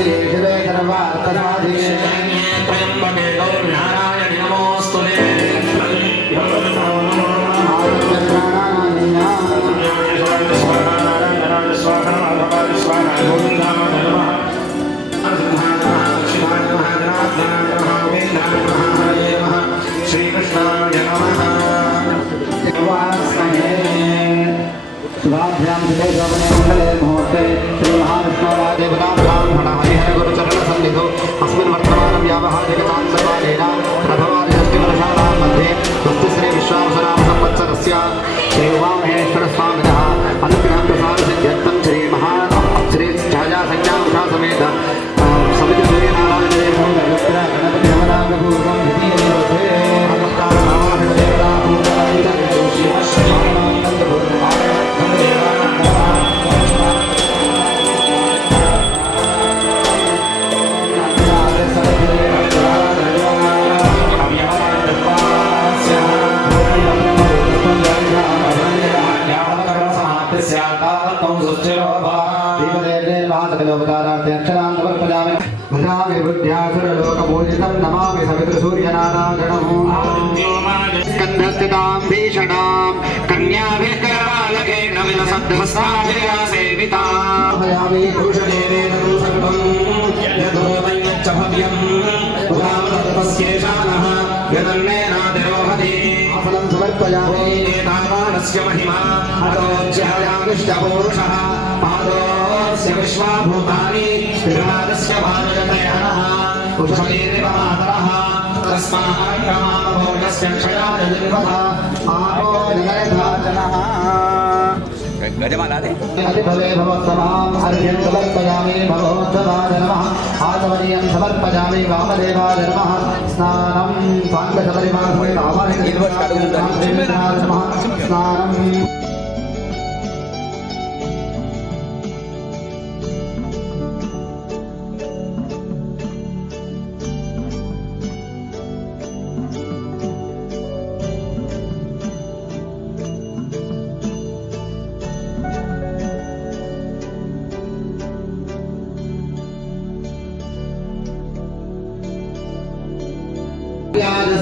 सर्वकार्ये शिवे सर्वार्थसाधिके त्र्यम्बके गौर्नारायणि नमोऽस्तुते शुभाभ्याम सुबह मंगले मुहूर्ते श्री महाविष्णुदेवतां ब्राह्मण हरिहर गुरुचरण सन्निधौ अस्मिन् वर्तमान व्यावहारिकतान्तकालेन प्रभवादिषष्टिवर्षाणां मध्ये स्वस्ति श्री विश्वावसुनाम संवत्सरस्य श्री उमामहेश्वर स्वामिनः अनुग्रह प्रसाद सिद्ध्यर्थं श्री छाया संज्ञा उषा समेत समिति सूर्यनारायण देवं गणपति हवनांग पूर्वं द्वितीय नमस्कार नामाभिष देवता पूजनाय शिवानंद नमामि सवितृसूर्यनारायणं स्कन्धस्थितां भीषणां कन्याभिर्करबालकेन विलसद्भस्ताभिर्या सेवितां भयामि पुरुषदेवेन संगं यदोमयच्च भव्यं उदामतपस्येषानः यदन्नेनादिरोहति फलं समर्पयामि एतावानस्य महिमा अतोऽध्यायामिष्टपूरुषः पादोऽस्य विश्वाभूतानि विराजस्य भानुजतयनः पुष्पैरिव मातरः तस्मात् क्षयाय जन्मः आपो निगयधाचनः गजमाला दे अधिभवे भवत्समां अर्घ्यं समर्पयामि भगवत्सवाय नमः आचमनीयं समर्पयामि वामदेवाय नमः स्नानं साङ्गशबरिवासने स्नानं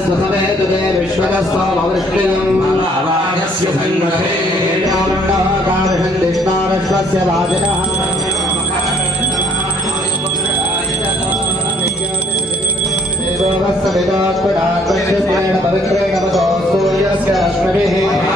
स्वसमेतुते विश्वदस्वामवृष्टिम् आवाहस्य सन्महे कारुष्णस्य वादिनः देवोऽस्य विदात्पडात्पक्षेण पवित्रेण वसो सूर्यस्य रश्मिभिः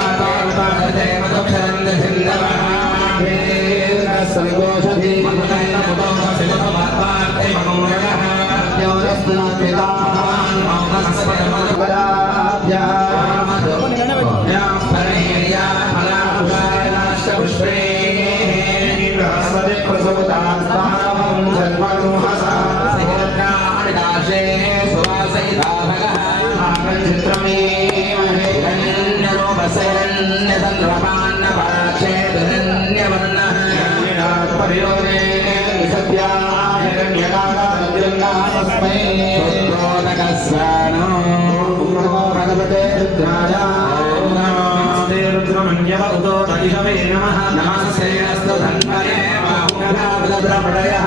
नमस्तेऽस्तु धन्वने बाहुनाभद्रपडयः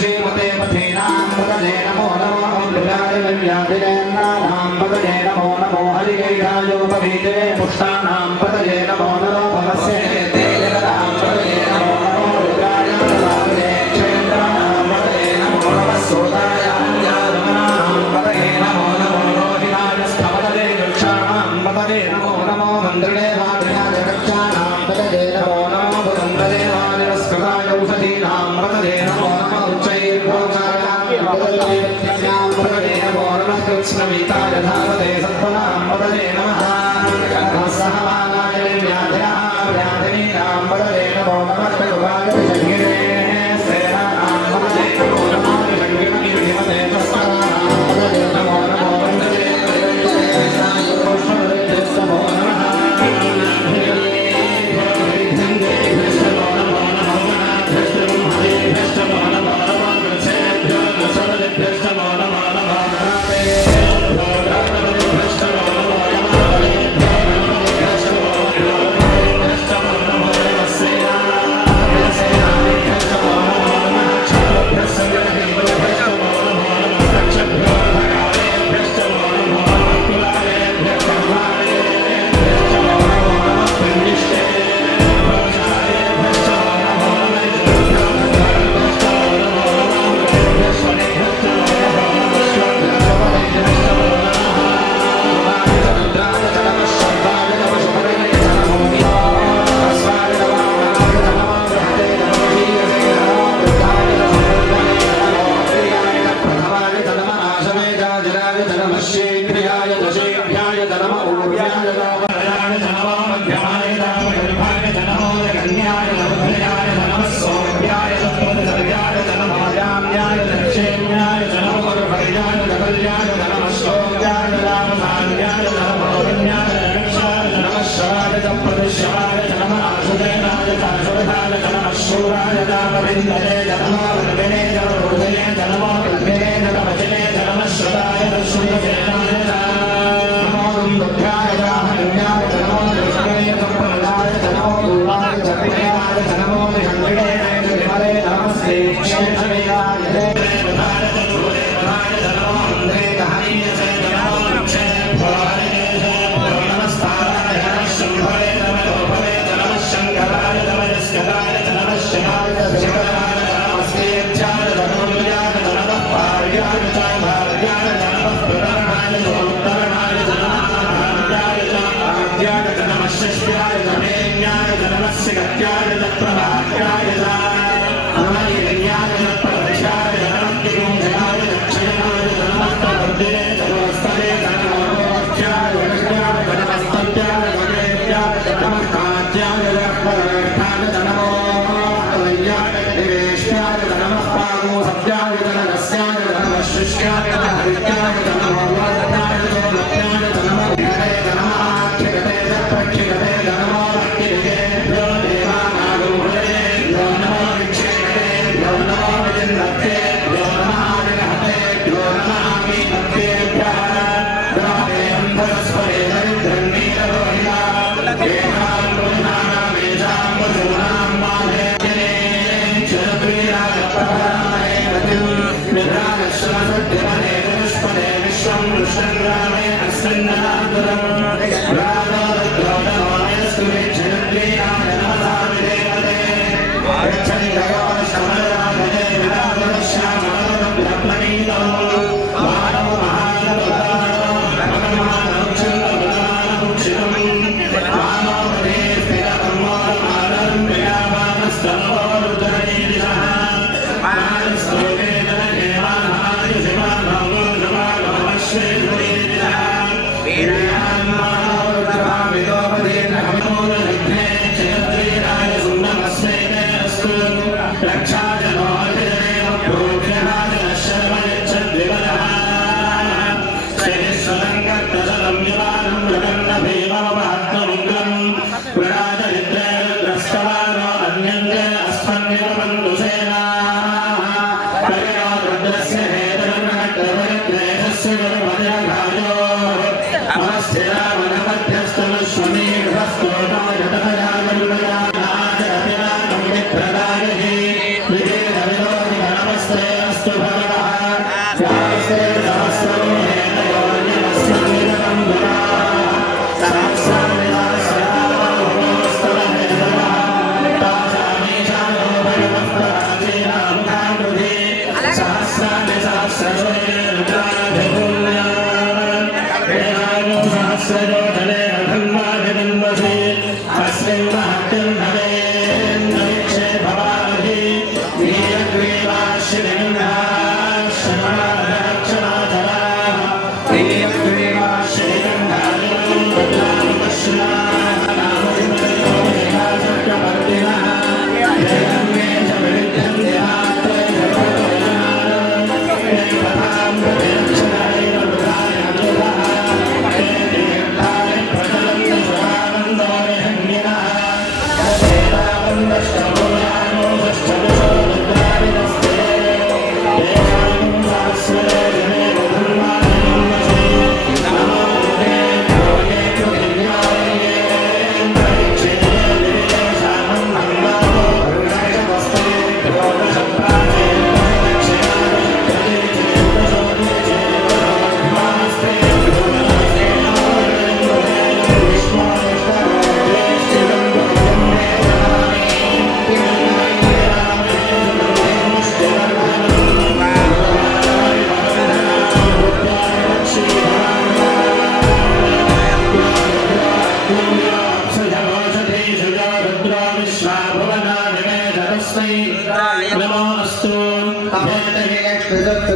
श्रीमते पथेनां पदने नमो नमः व्याधिनां पदने नमो नमो हरिगैरायोपभीते पुष्टानां पदने नमो नमो भवस्य तेजनां पदने नमो नमो रुद्राय नमः क्षेत्राणां पदने नमो नमः सोदायां पदने नमो नमो रोहिणाय स्थपदने वृक्षाणां पदने नमो नमो मन्त्रिणे वादिनाय वृक्षाणां पदने नमो नमो भुवन्दने वादिनस्कृताय औषधीनां पदने नमो कृष्णवीताय धावते सत्त्वनां पदने नमः सहमानाय व्याधिनीनां पदने नमो नमः सेनानां पदने नमो नमः Thank you.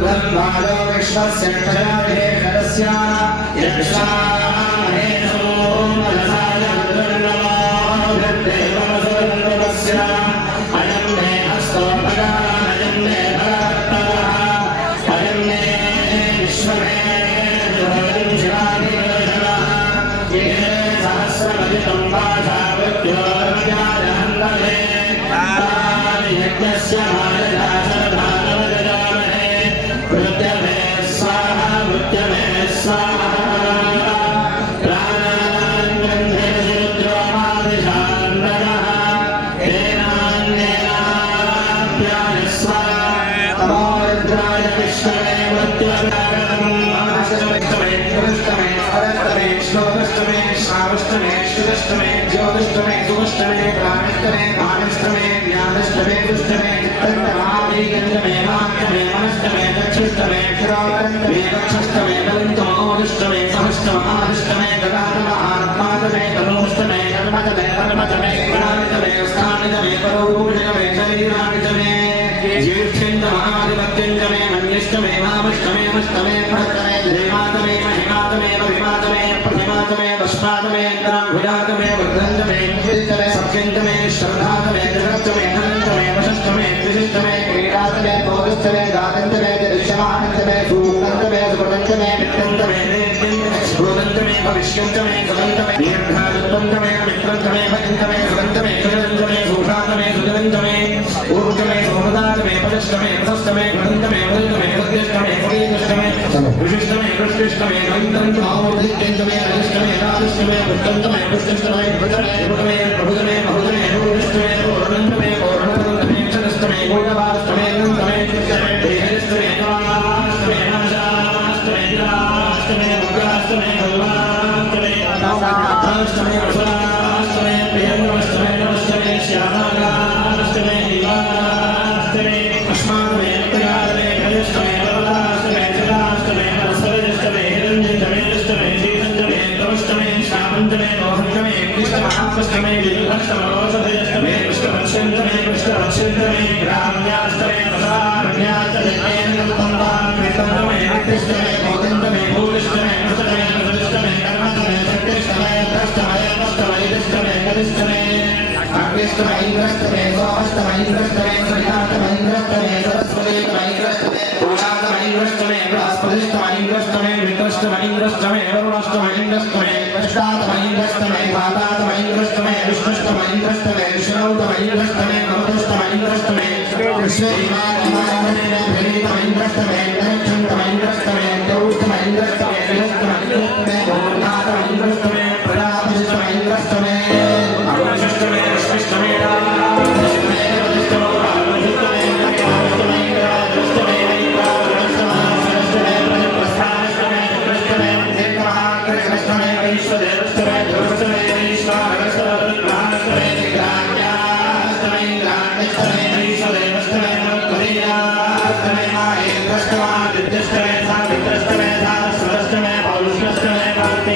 धन्वादो विश्वस्य क्षयाते करस्य यक्षामहे सोमलसाय धन्वस्य अयं मे हस्तो भगान् अयं मे भगवत्तरः अयं मे विश्वमे शिवादिवेशनः ये सहस्रमधिकं वाचावृत्योर्व्याजहन्तमे यज्ञस्य मायया सर्वभागवदजामहे मृत्यवे स्वाहा मृत्यवे स्वाहा प्राणानान्गन्धे रुद्रोमादिशान्नरः तेनान्येनाप्याय स्वाहा तमो रुद्राय विष्णवे मृत्युकारणम् महाशस्तमे कृष्णमे हरस्तमे श्लोकस्तमे श्रावस्तमे श्रुतस्तमे ज्योतिष्टमे सुमस्तमे प्राणस्तमे भानस्तमे ज्ञानस्तमे दुष्टमे चित्तन्तमे गन्धमे मात्रमे मनस्तमे दक्षिस्तमे क्षरावरन्तमे दक्षस्तमे बलिन्तमोदुष्टमे सहस्तमादिष्टमे गदातम आत्मातमे तनोस्तमे कर्मतमे कर्मतमे गणानितमे स्थानितमे परोभूषणमे शरीरानितमे ज्येष्ठेन्दमादिपत्यञ्जमे मन्यष्टमे मामष्टमे मष्टमे महत्तमे देवातमे महिमातमे अभिमातमे प्रतिमातमे भस्मातमे भुजातमे वर्धन्तमे सत्यन्तमे श्रद्धातमे जगत्तमे अनन्तमे वशस्तमे त्रिशिष्टमे क्रीडातमे भोगस्तमे गादन्तमे दृश्यमानन्तमे सूक्तन्तमे सुपदन्तमे वित्तन्तमे स्फुरन्तमे भविष्यन्तमे सुगन्तमे दीर्घायुत्तन्तमे मित्रन्तमे भजन्तमे सुगन्तमे सुगन्तमे सुषातमे सुजलन्तमे ऊर्जमे सोमदातमे पदस्तमे प्रशस्तमे घृतन्तमे वदन्तमे सत्यस्तमे सुगीतस्तमे विशिष्टमे कृष्टिष्टमे गन्तन्तमे अरिष्टमे राजस्तमे वृत्तन्तमे वृष्टिष्टमे भुजमे प्रभुजमे बहुजमे भूरिष्टमे पूर्णन्तमे पूर्णतन्तमे क्षणस्तमे गूढवास्तमे अनन्तमे देहस्तमे कामास्तमे नाशास्तमे विलास्तमे मुग्धास्तमे भगवास्तमे अनाथास्तमे वसुरास्तमे प्रियंगमस्तमे नमस्तमे श्यामागास्तमे दिवास्तमे अस्माकमे प्रियास्तमे भयस्तमे भवतास्तमे जलास्तमे सरस्वतस्तमे हिरण्यस्तमे स्तमे श्रीतन्तमे तमस्तमे श्यामन्तमे मोहन्तमे कृष्णमहात्मस्तमे विलक्षणमोषधयस्तमे कृष्णवत्स्यन्तमे कृष्णवत्स्यन्तमे ग्राम्यास्तमे प्रसारण्यास्तमे केन्द्रपन्दान्वितन्तमे कृष्णमे गोविन्दमे भूरिष्टमे कृष्णमे कृष्णमे कर्मस्तमे सत्यस्तमे भ्रष्टमे भ्रष्टमे इदस्तमे करिष्टमे अग्निष्टमे इन्द्रस्तमे सोमस्तमे इन्द्रस्तमे सरितास्तमे इन्द्रस्तमे सरस्वतीस्तमे इन्द्रस्तमे पूषास्तमे इन्द्रस्तमे बृहस्पतिस्तमे इन्द्रस्तमे विक्रस्तमे इन्द्रस्तमे वरुणस्तमे इन्द्रस्तमे कृष्णास्तमे इन्द्रस्तमे भातास्तमे इन्द्रस्तमे विष्णुस्तमे इन्द्रस्तमे विष्णुस्तमे इन्द्रस्तमे भवतस्तमे इन्द्रस्तमे श्रीमानस्तमे इन्द्रस्तमे दक्षिणस्तमे इन्द्रस्तमे गौस्तमे इन्द्रस्तमे बृहस्तमे इन्द्रस्तमे भूर्णास्तमे इन्द्रस्तमे प्रजापतिस्तमे इन्द्रस्तमे अवशिष्टमे विष्णुस्तमे रामस्तमे वदिष्टमे रामस्तमे कल्याणस्तमे इंद्रास्तमे इंद्रास्तमे सरस्तमे प्रस्थानस्तमे प्रस्थानस्तमे देवमहाकृष्णस्तमे वैश्वदेवस्तमे ध्रुवस्तमे वैश्वानरस्तमे प्राणस्तमे निग्राह्यास्तमे इंद्राण्यस्तमे वैश्वदेवस्तमे मरुत्करीयास्तमे माहेन्द्रस्तमे विद्यस्तमे सावित्रस्तमे सारस्वतस्तमे पौरुषस्तमे कार्तिक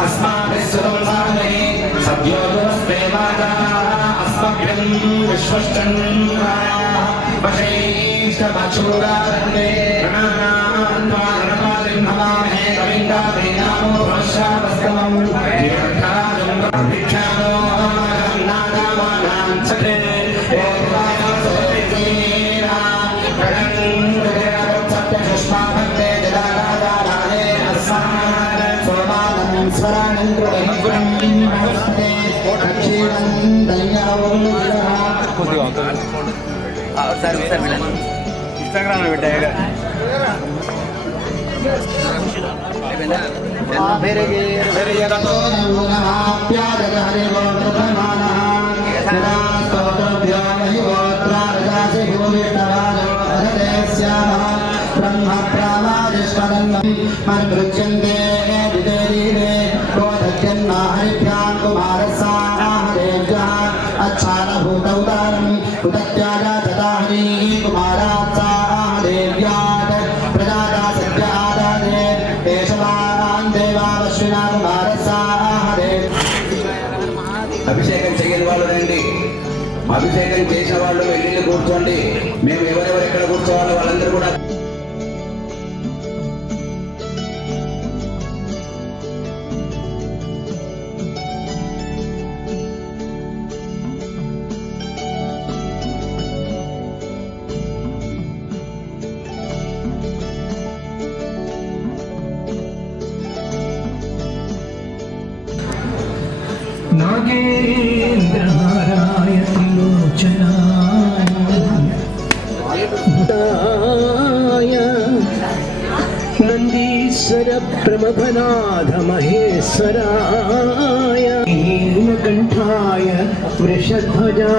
अस्माभिः सुरं साधये ज्योतिरस्तेवादा अस्मभ्यं विश्वश्चन्द्राः वशैष्ठमचूरारण्ये गणानान्त्वारणपालिं हवामहे कविं काव्येनामो भवश्यावस्तमं दीर्घराजं प्रतीक्षामो नागामानां सखे सत्यपुष्पाभक्ते जलागादाराहे अस्मान् सोमानं स्वरानन्द्रवैकुण्ठं नमस्ते दक्षिणं दयावोलः ఒకసారి వెళ్ళండి ఇన్స్టాగ్రామ్లో పెట్టాయి అభిషేకం చేయని వాళ్ళు రండి. అభిషేకం చేసిన వాళ్ళు వెళ్ళి కూర్చోండి. మేము ఎవరెవరు ఎక్కడ కూర్చోవాలో వాళ్ళందరూ కూడా नागेन्द्रहाराय त्रिलोचनाय नन्दीश्वर प्रमथनाथ महेश्वराय नीलकण्ठाय वृषध्वजाय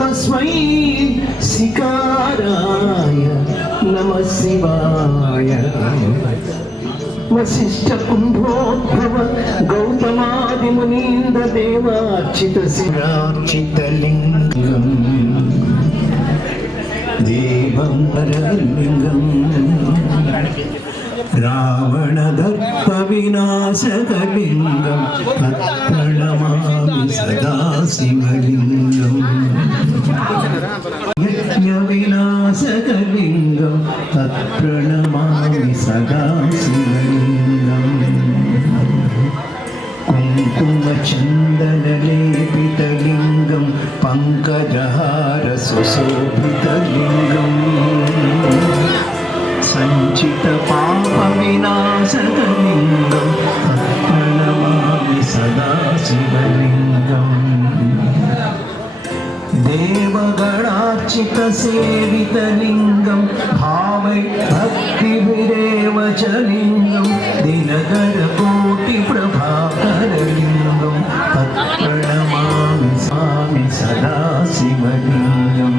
तस्मै सिकाराय नमः शिवाय वसिष्ठ कुंभोद्भव गौतमादि मुनीन्द्र देवार्चित शिवार्चितलिंगम देवं परलिंगम रावण दर्प विनाशकलिंगम प्रणमामि सदा शिवलिंगम यज्ञ विनाशकलिंगम तत्प्रणमामि सदा शिवलिंगम कुङ्कुमचन्दनलेपितलिङ्गं पङ्कजहार सुशोभितलिङ्गम् सञ्चितपापविनाशकलिङ्गं तत्प्रणमामि सदा शिवलिङ्गम् देवगणार्चितसेवितलिङ्गं भावै भक्तिभिरेव च लिङ्गं दिनकरकोटिप्रभाकरलिङ्गं तत्प्रणमामि स्वामि सदा शिवलिङ्गम्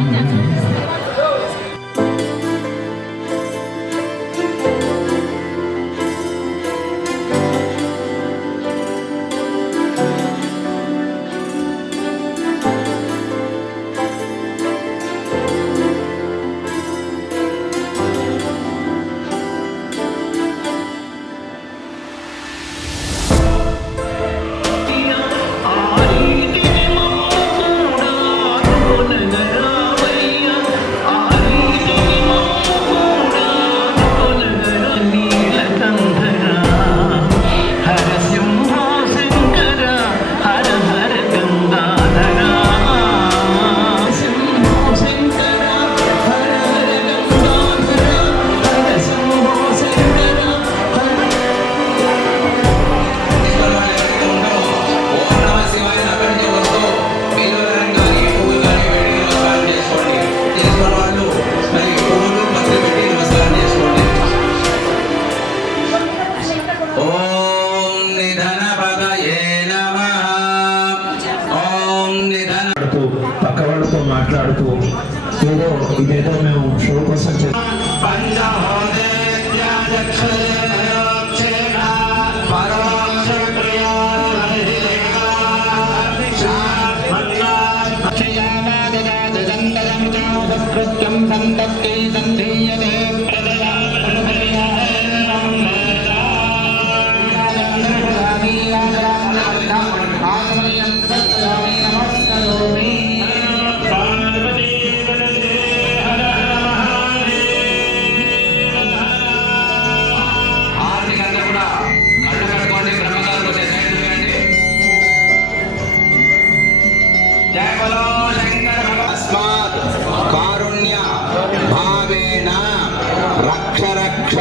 రక్ష రక్ష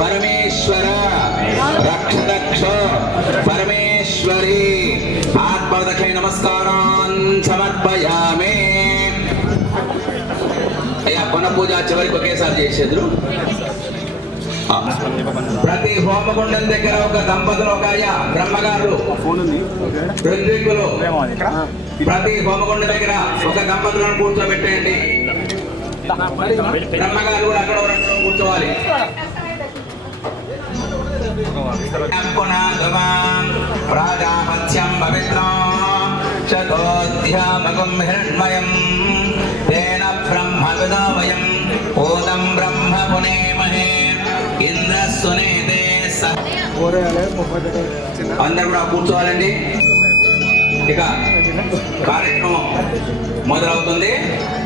పరమేశ్వర రక్ష రక్ష పరమేశ్వరి ఆత్మదక్షిణ నమస్కారాన్ సమర్పయామి. అయ్యా పునఃపూజ చివరికి ఒకేసారి చేసేద్దరు. ప్రతి హోమగుండం దగ్గర ఒక దంపతులు ఒక బ్రహ్మగారు ఋత్వికులు ప్రతి హోమగుండం దగ్గర ఒక దంపతులను కూర్చోబెట్టేయండి. బ్రహ్మగారు కూడా అక్కడ కూర్చోవాలి. ప్రాజాపత్యం పవిత్రం శతోధ్యామగం హిరణ్మయం తేన బ్రహ్మ విదావయం ఓదం బ్రహ్మ పునేమహే ఇంద్రసునేతే. అందరు కూడా కూర్చోవాలండి. ఇక కార్యక్రమం మొదలవుతుంది.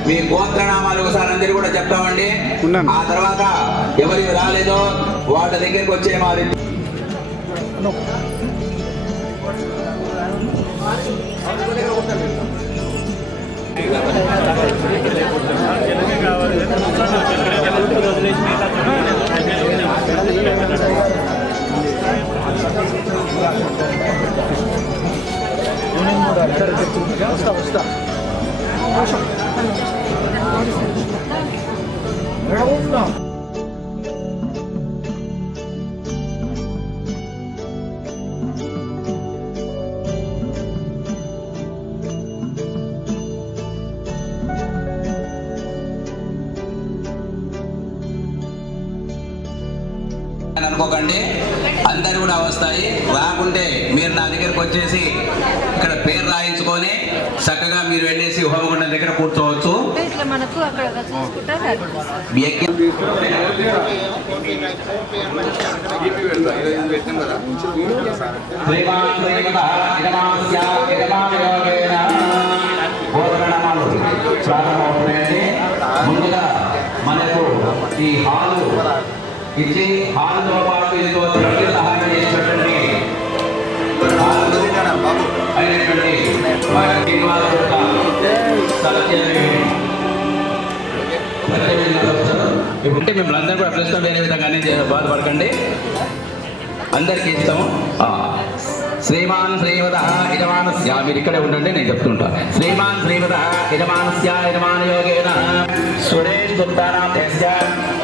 మీ గోత్రనామాలు ఒకసారి అందరు కూడా చెప్తామండి. ఆ తర్వాత ఎవరికి రాలేదో వాళ్ళ దగ్గరికి వచ్చే మారి అనుకోకండి, అందరు కూడా వస్తాయి. రాకుంటే మీరు నా దగ్గరకు వచ్చేసి ఇక్కడ పేరు రాయించుకొని చక్కగా మీరు వెళ్ళేసి హోమగుండం దగ్గర కూర్చోవచ్చు. ముందుగా మనకు ఈ హాలు ఇచ్చి హాలుతో పాటు ఇదిగో ద్రవ్య సహాయం చేసినటువంటి అయినటువంటి ఇప్పుడంటే మిమ్మల్ని అందరూ కూడా ప్రశ్న వేరే విధంగా బాధపడకండి, అందరికీ ఇస్తాము. శ్రీమాన్ శ్రీవద యజమానస్య, మీరు ఇక్కడే ఉండండి, నేను చెప్తుంటాను. శ్రీమాన్ శ్రీవద యజమానస్య యజమాన యోగేన సురేష్ గుప్తానాం దేశ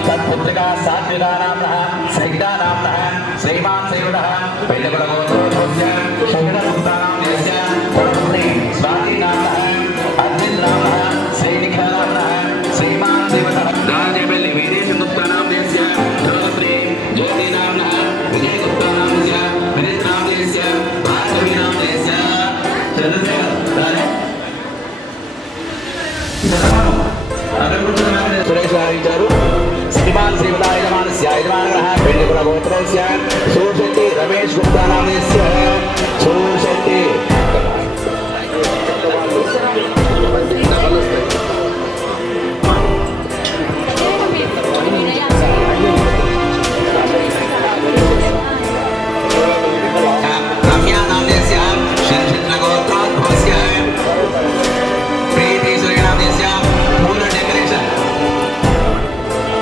తత్పుత్రికా సాత్వికానాం సహితానాం శ్రీమాన్ శ్రీవద పెద్దకులగోత్రోస్య శహిత గుప్తానాం దేశ పుత్రి స్వాతినాం అర్జునాం సైనికానాం శ్రీమాన్ శ్రీవద రాజబెల్లి వీరేశ గుప్తానాం దేశ ధోత్రి జ్యోతినాం విజయ గుప్తానాం దేశ వినిత్నాం దేశ భారతీనాం దేశ చంద్రశేఖర్ సురేష్ గారు శ్రీమాన్ శ్రీమదా యజమానస్య యజమానః పెళ్లికుల గోత్రస్య సూర్శెట్టి రమేష్ గుప్తా నామస్య సూర్శెట్టి రమ్యా నామస్య శరశత్ర గోత్రోద్భవస్య ప్రీతి సూర్యనామస్య పూల డెకరేషన్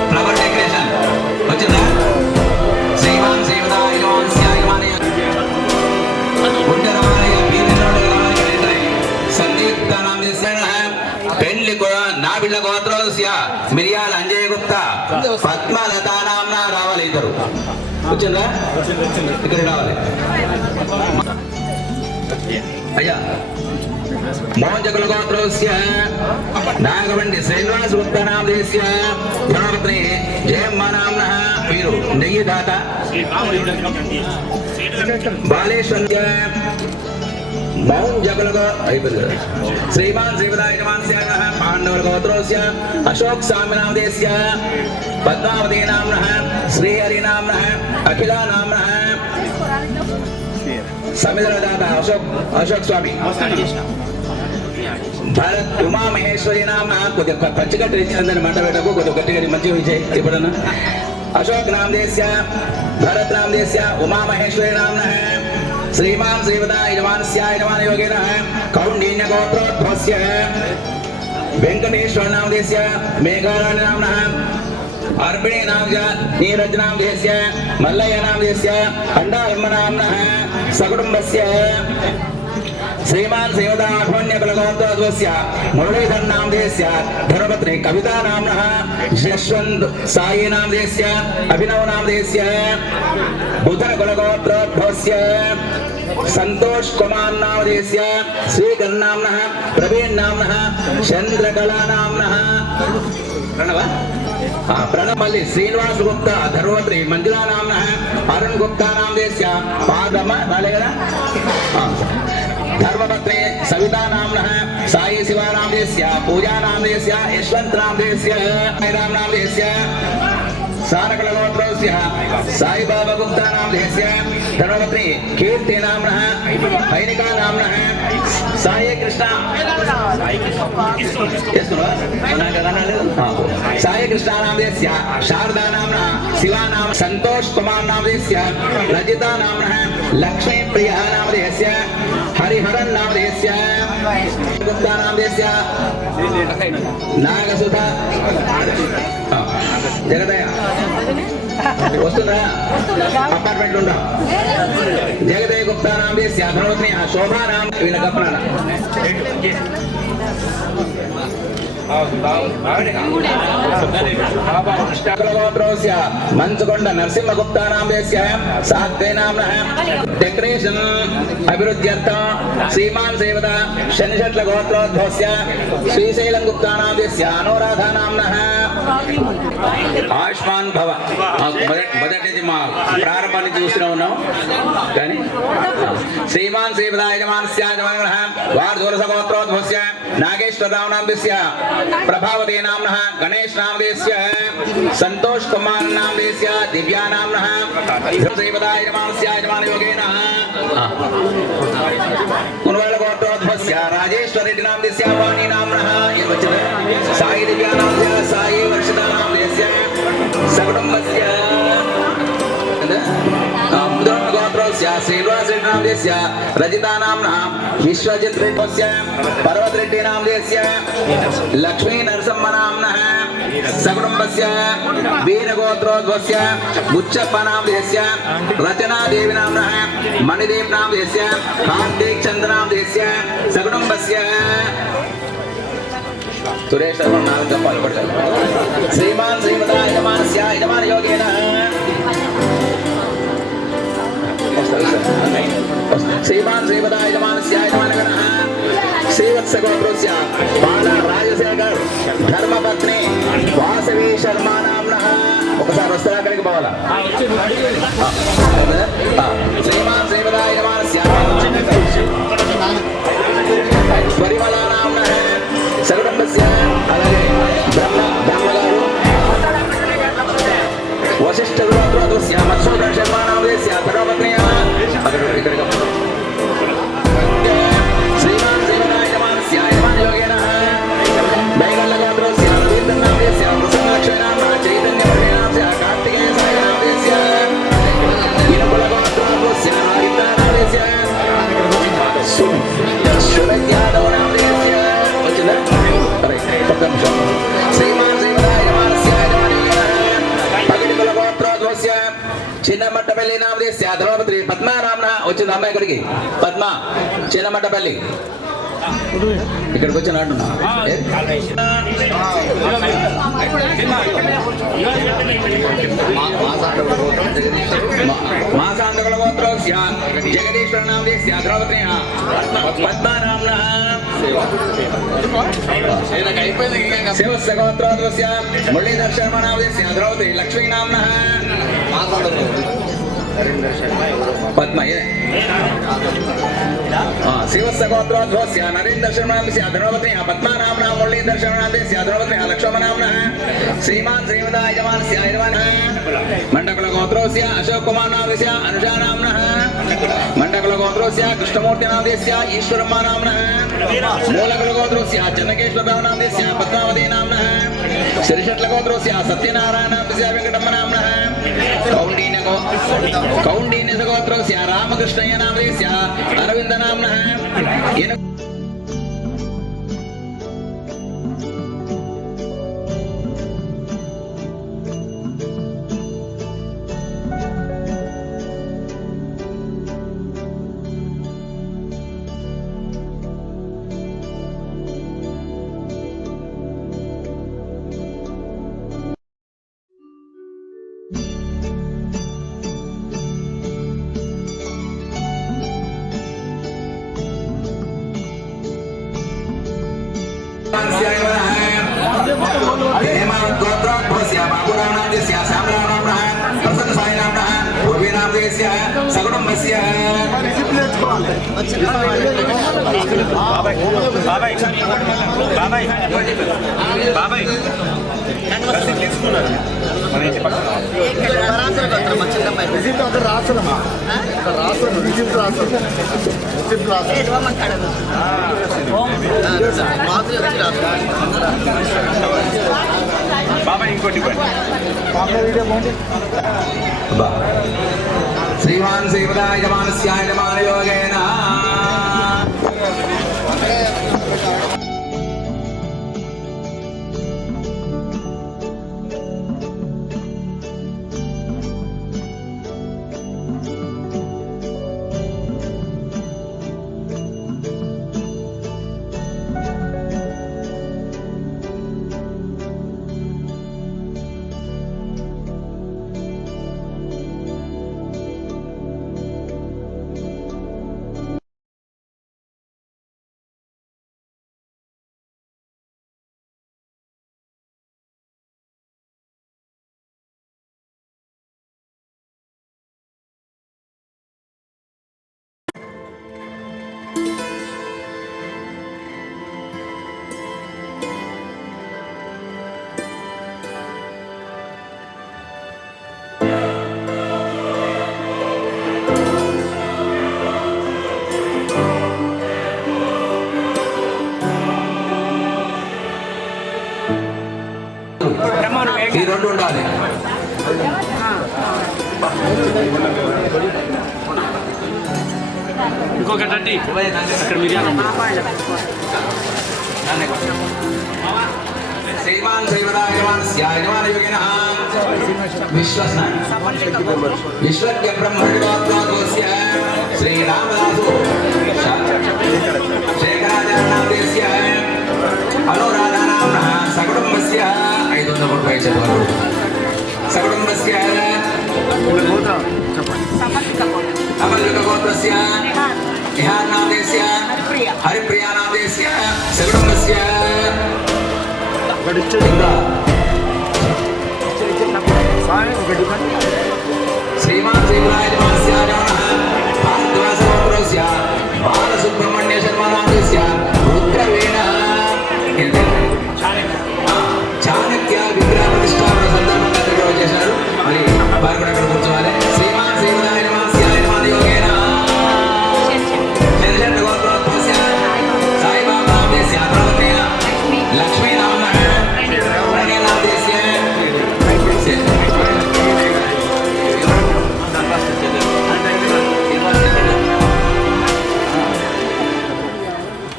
ఫ్లవర్ డెకరేషన్ వచ్చిందా? శ్రీమాన్ శ్రీమదా యజమానస్య యజమానయ గుండెరాయ పీరిలోడరాయ సందీప్త నామస్య పెళ్లి నాబిళ్ళ గోత్రోస్య మిరియాల అంజయ్ గుప్తా పద్మలత నామ్నా రావాలి. ఇద్దరు వచ్చిందా? ఇక్కడ రావాలి. అయ్యా మోహన్ గోత్రోస్య నాగబండి శ్రీనివాస్ గుప్తా నామదేశ్య ధనపత్ని జయమ్మ నామ్న వీరు నెయ్యి దాత బాలేశ్వర్య మౌన్ జగులగో అయిపోయింది. శ్రీమాన్ శ్రీవదా యజమానస్య పాండవ గోత్రోస్య అశోక్ స్వామి నామదేశ్య పద్మావతి నామ్న శ్రీహరి నామ్న అఖిల నామ్న సమిధదాత అశోక్ స్వామి భరత్ ఉమా మహేశ్వరి నామ కొద్దిగా పచ్చిగట్టు ఇచ్చిందని మంట పెట్టకు, కొద్దిగా గట్టిగా మంచిగా విజయ్ ఇప్పుడన్నా అశోక్ నామదేశ్య భరత్ నామదేశ్య ఉమా మహేశ్వరి నామ్న శ్రీమాన్ శ్రీవదా యజమానస్య యజమాన యోగేన కౌండిన్య గోత్రోద్భవస్య వెంకటేశ్వర నామదేశ్య మేఘారాణి నామ్న अर्पिणी नामस्य नीरजनामधेयस्य मल्लयनामधेयस्य खण्डाधर्मनाम्नः सकुटुम्बस्य श्रीमान श्रीमदाठोन्यकुलगोत्रोद्भवस्य मुरलीधर नामधेयस्य धर्मपत्नी कविता नाम्नः यशवंत साई नामधेयस्य अभिनव नामधेयस्य बुधन कुलगोत्रोद्भवस्य संतोष कुमार नामधेयस्य श्रीकर नाम्नः प्रवीण नाम्नः चंद्रकला नाम्नः प्रणव प्रणमल्ली श्रीनिवास गुप्ता धर्मपत्नी मंजुला नाम्नः अरुण गुप्ता नामधेयस्य पादम धर्मपत्नी सविता नाम्नः साई शिवा नामधेयस्य पूजा नामधेयस्य यशवंत नामधेयस्य राम नामधेयस्य सारकलगोत्रोस्य साई बाबा गुप्ता नामधेयस्य धर्मपत्नी कीर्ति नाम्नः हैनिका नाम्नः साई कृष्ण साई कृष्ण नामधेयस्य शारदा नाम्नः शिवा नाम संतोष कुमार नामधेयस्य रजिता नाम्नः लक्ष्मी प्रिया नामधेयस्य हरिहरन नामधेयस्य गुप्ता नामधेयस्य नागसुधा जगदय वस्तुना अपार्टमेंट उंडा जगदय गुप्ता नामधेयस्य धर्मपत्नी शोभा नाम विनकपना मंचकोंड नरसिंह गुप्ता नामधेयस्य सात्वे नाम्नः डेकोरेशन अभिवृद्ध्यर्थं श्रीमान सेवदा शनिशट्ल गोत्रोद्भवस्य श्रीशैलं गुप्ता नामधेयस्य अनुराधा नाम्नः आयुष्मान भव మొదటి మా ప్రారంభాన్ని చూస్తూనే ఉన్నాం కానీ శ్రీమాన్ సేవదా యజమానస్య యజమానః వార్ధూరస గోత్రోద్భవस्य नागेश्वर नामधेयस्य प्रभावती नाम्नः गणेश नामधेयस्य संतोष कुमार नामधेयस्य दिव्या नाम्नः श्रीमदाय नमस्य यजमान योगेन कुनवल गोत्रोद्भवस्य राजेश्वर रेड्डी नामधेयस्य वाणी नाम्नः साई दिव्या नामधेयस्य साई वर्षिता नामधेयस्य सकुटुम्बस्य श्रीनिवास रेड्डी नामधेयस्य रजिता नाम्नः विश्वजित रेड्डी पर्वत रेड्डी नामधेयस्य लक्ष्मी नरसिंह नाम्नः सकुटुम्बस्य वीरगोत्रोद्भवस्य बुच्चप्प नामधेयस्य रचना देवी नाम्नः मणिदेव नामधेयस्य कार्तिक चंद्र नामधेयस्य सकुटुम्बस्य सुरेश श्रीमान श्रीमदा यजमानस्य यजमान योगेन श्रीमान श्रीमदा यजमानस्य यजमानगणः श्रीवत्स गोत्रोस्य बाला राजशेखर धर्मपत्नी वासवी शर्मा नाम्नः ఒకసారి వస్తారా అక్కడికి పోవాలా శ్రీమాన్ శ్రీమదా యజమానस्य పరిమళ నామ్నः సర్వస్య అలాగే బ్రహ్మగారు वशिष्ठ गोत्रोद्भवस्य मत्सूदन शर्मा नामधेयस्य धर्मपत्नी श्रीमान श्रीमदाय यजमानस्य यजमान योगेन बैगल्ल गोत्रोस्य रवीन्द्र नामधेयस्य प्रसन्नाक्षय नाम्नः चैतन्य नामधेयस्य कार्तिकेय साई नामधेयस्य इनुकुल गोत्रोद्भवस्य नागिता नामधेयस्य सुरज यादव नामधेयस्य अरे पक्का श्रीमान श्रीमदाय यजमानस्य यजमान योगेन गोत्रोद्भवस्य చిన్నమట్టపల్లి నామధేయस्य ధర్మపత్ని పద్మా నామ్నः వచ్చింది అమ్మాయి ఇక్కడికి పద్మ చిన్నమట్టపల్లి ఇక్కడికి వచ్చిన అంటున్నా మాసాంతకుల గోత్రోస్య జగదీశ్వర నామధేయस्य ధర్మపత్ని పద్మా నామ్నः శివస్య గోత్రోద్భవस्य మురళీధర్ శర్మ నామధేయस्य ధర్మపత్ని లక్ష్మీ నామ్నः पद्म शिवस्य गोत्रोद्भवस्य नरेन्द्र शर्मा नामस्य धर्मपत्नी पद्मा नाम्नः मुरलीधर शर्मा नामस्य धर्मपत्नी लक्ष्मण नाम्नः श्रीमान श्रीमदाय यजमानस्य यजमानः मंडकुल गोत्रोस्य अशोक कुमार नामस्य अनुजा नाम्नः मंडकुल गोत्रोस्य कृष्णमूर्ति नामस्य ईश्वरम्मा नाम्नः मूलकुल गोत्रोस्य चन्नकेश्वर नामस्य पद्मावती नाम्नः श्रीशट्ल गोत्रोस्य सत्यनारायण नामस्य वेंकटम्म नाम्नः कौंडिन्य गोत्रोस्य रामकृष्णय्य नामस्य अरविंद नाम्नः गोत्रोद्भवस्य बाबुराणाद्यस्य श्यामलानाम्नः प्रसन्नसायिनाम्नः पूर्वीनामदेस्य सकुटुम्बस्य श्रीमान सेवदाय जमानस्याय जमानयोगेन ఈ రెండు ఉండాలి. ఇంకొకటి అక్కడ మిరియాలు श्रीमान सेवदाय जमानस्याय जमानयोगिनः विश्वज्ञ ब्रह्मणोद्वादोस्य श्री रामदासु शेखराचार्यनामदेस्य अनुराधानाम्नः सकुटुम्बस्य 500 रूपायలు చదవాలి. सकुटुम्बस्य अमलगोत्रस्य निहारनामदेस्य हरिप्रियानामदेस्य सकुटुम्बस्य श्रीमान सेवदाय जमानस्याय भारद्वाजगोत्रस्य बालसुब्रह्मण्य शर्मानामदेस्य रुद्रवीण చాణక్య విగ్రహ ప్రతిష్టాపన సందర్భంగా దగ్గర చేశారు. మరి వారు కూడా అక్కడ కూర్చోవాలి. శ్రీమాన్ సేవదాయ నమస్యాయ జమానయోగేన చంద్రశేఖర గోత్రోద్భవస్య సాయిబాబాదేస్య అమరావతేన లక్ష్మీనామ్నः ప్రణయనామదేస్య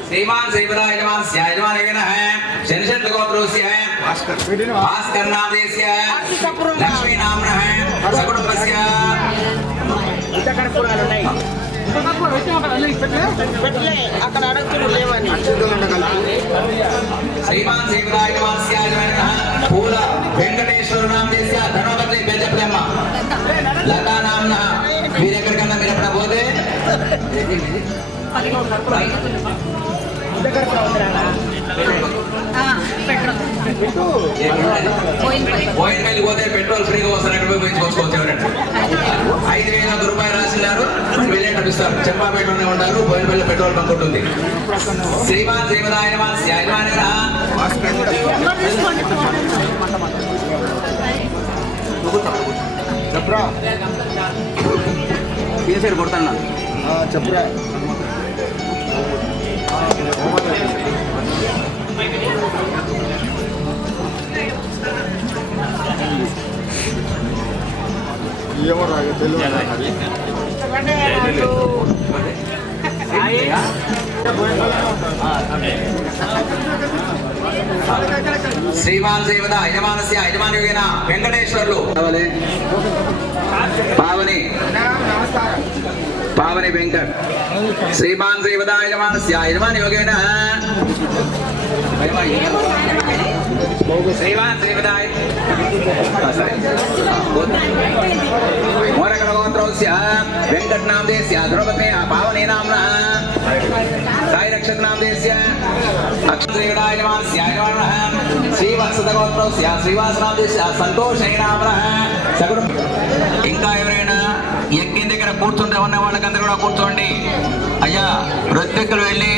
श्रीमान सेवदाय जमानस्याय जमानयोगेन चंद्रशेखर गोत्रोस्य भास्कर नामदेस्य लक्ष्मी नाम्नः सकुटुम्बस्य श्रीमान सेवदाय जमानस्याय जमानयोगेन पूल वेंकटेश्वर नामदेस्य धनोपति बेजब्रह्म लता नाम्नः वीरेकरकन्ना मेरपड़ा बोधे పోయినపల్లి పోతే పెట్రోల్ ఫ్రీగా వస్తారు. ఎక్కడ పోయి పోయించుకోవచ్చు. 5,000 రూపాయలు రాసినారు. వెళ్ళేటప్పుడు ఇస్తారు. చెంపాపేటలోనే ఉంటారు. పోయినపల్లి పెట్రోల్ బంక్ ఉంటుంది. శ్రీమాన్ శ్రీమదాయ నమస్యాయ చెప్పరా సైడ్ కొడతాను చెప్పరా ఏమో రాగా తెలుగు श्रीमान सेवदा यजमानस्य यजमानयोगेन वेंकटेश्वरलु पावनी वेंकट श्रीमान सेवदा यजमानस्य यजमानयोगेन श्रीमान सेवदाय मोरकलगोत्रस्य वेंकट नामदेस्य द्रौपदी पावनी नाम्नः సాయి నక్షత్రనామదేశ్య అక్షత్రేయుడాయ నమః స్యాయ నమః శ్రీవత్సదగోత్రస్య శ్రీవాసనామదేశ్య సంతోషైనామః సగుణ. ఇంకా ఎవరైనా యజ్ఞం దగ్గర కూర్చుంటే ఉన్న వాళ్ళకందరూ కూడా కూర్చోండి. అయ్యా ఋత్విక్కులు వెళ్ళి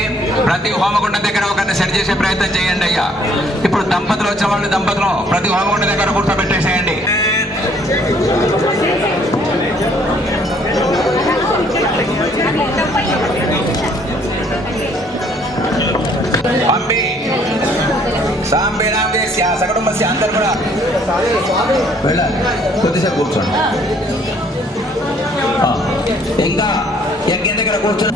ప్రతి హోమగుండం దగ్గర ఒకరిని సెట్ చేసే ప్రయత్నం చేయండి అయ్యా. ఇప్పుడు దంపతులు వచ్చిన వాళ్ళు దంపతులు ప్రతి హోమగుండం దగ్గర కూర్చోబెట్టేసేయండి. పంపి సాంబేనామదేశ్య సకుటుంబస్య అందరు కూడా వెళ్ళాలి. కొద్దిసేపు కూర్చోండి. ఇంకా యజ్ఞం దగ్గర కూర్చొని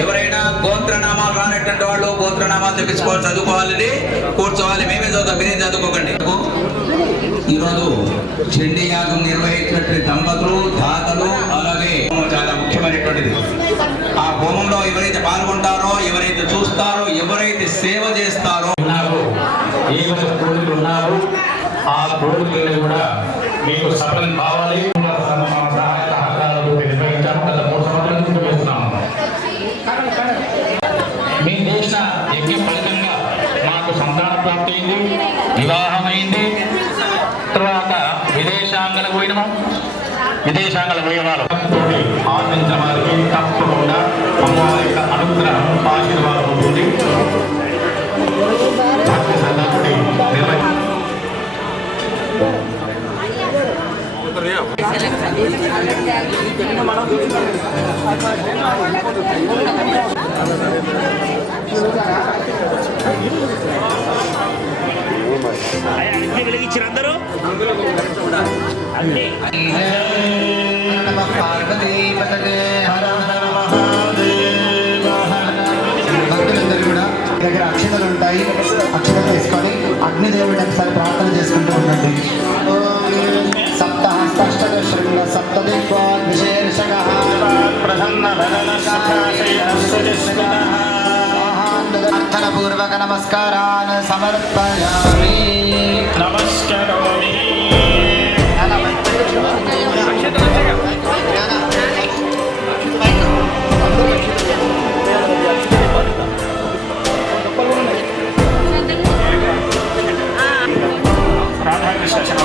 ఎవరైనా గోత్రనామాలు రానటువంటి వాళ్ళు గోత్రనామాలు తెప్పించుకోవాలి, చదువుకోవాలని కూర్చోవాలి. మేమే చదువుతాం, మీరేం చదువుకోకండి. ఈరోజు చండీ యాగం నిర్వహించినటువంటి దంపతులు దాతలు అలాగే చాలా ముఖ్యమైనటువంటిది. ఆ హోమంలో ఎవరైతే పాల్గొంటారో, ఎవరైతే చూస్తారో, ఎవరైతే సేవ చేస్తారో ఏ విధంగా కోరికలు ఉన్నారో ఆ కోరికలు కూడా మీకు సఫలం కావాలి. సహాయ సహకారాలు నిర్వహించాము. గత 3 సంవత్సరాల నుంచి వేస్తున్నాము. మీ చేసిన యజ్ఞ ఫలితంగా మాకు సంతాన ప్రాప్తి అయింది, వివాహమైంది. తర్వాత విదేశాంగలకు పోయినాము. విదేశాంగల పోయే వాళ్ళు ఆనందించిన వారికి తప్పకుండా అమ్మవారి యొక్క అనుగ్రహం ఆశీర్వాదం ఉంటుంది. వెలిగించారు అందరూ. భక్తులందరూ కూడా దగ్గర అక్షతలు ఉంటాయి. అక్షతలు తీసుకొని అగ్నిదేవుడిని ఒకసారి ప్రార్థన చేసుకుంటూ ఉండండి. సప్తహస్తష్టదశృంగ సప్తదిక్వాద్విశేషగః ప్రార్థనపూర్వక నమస్కారాన్ సమర్పయామి. నమస్కారామి. రాధాకృష్ణ శర్మ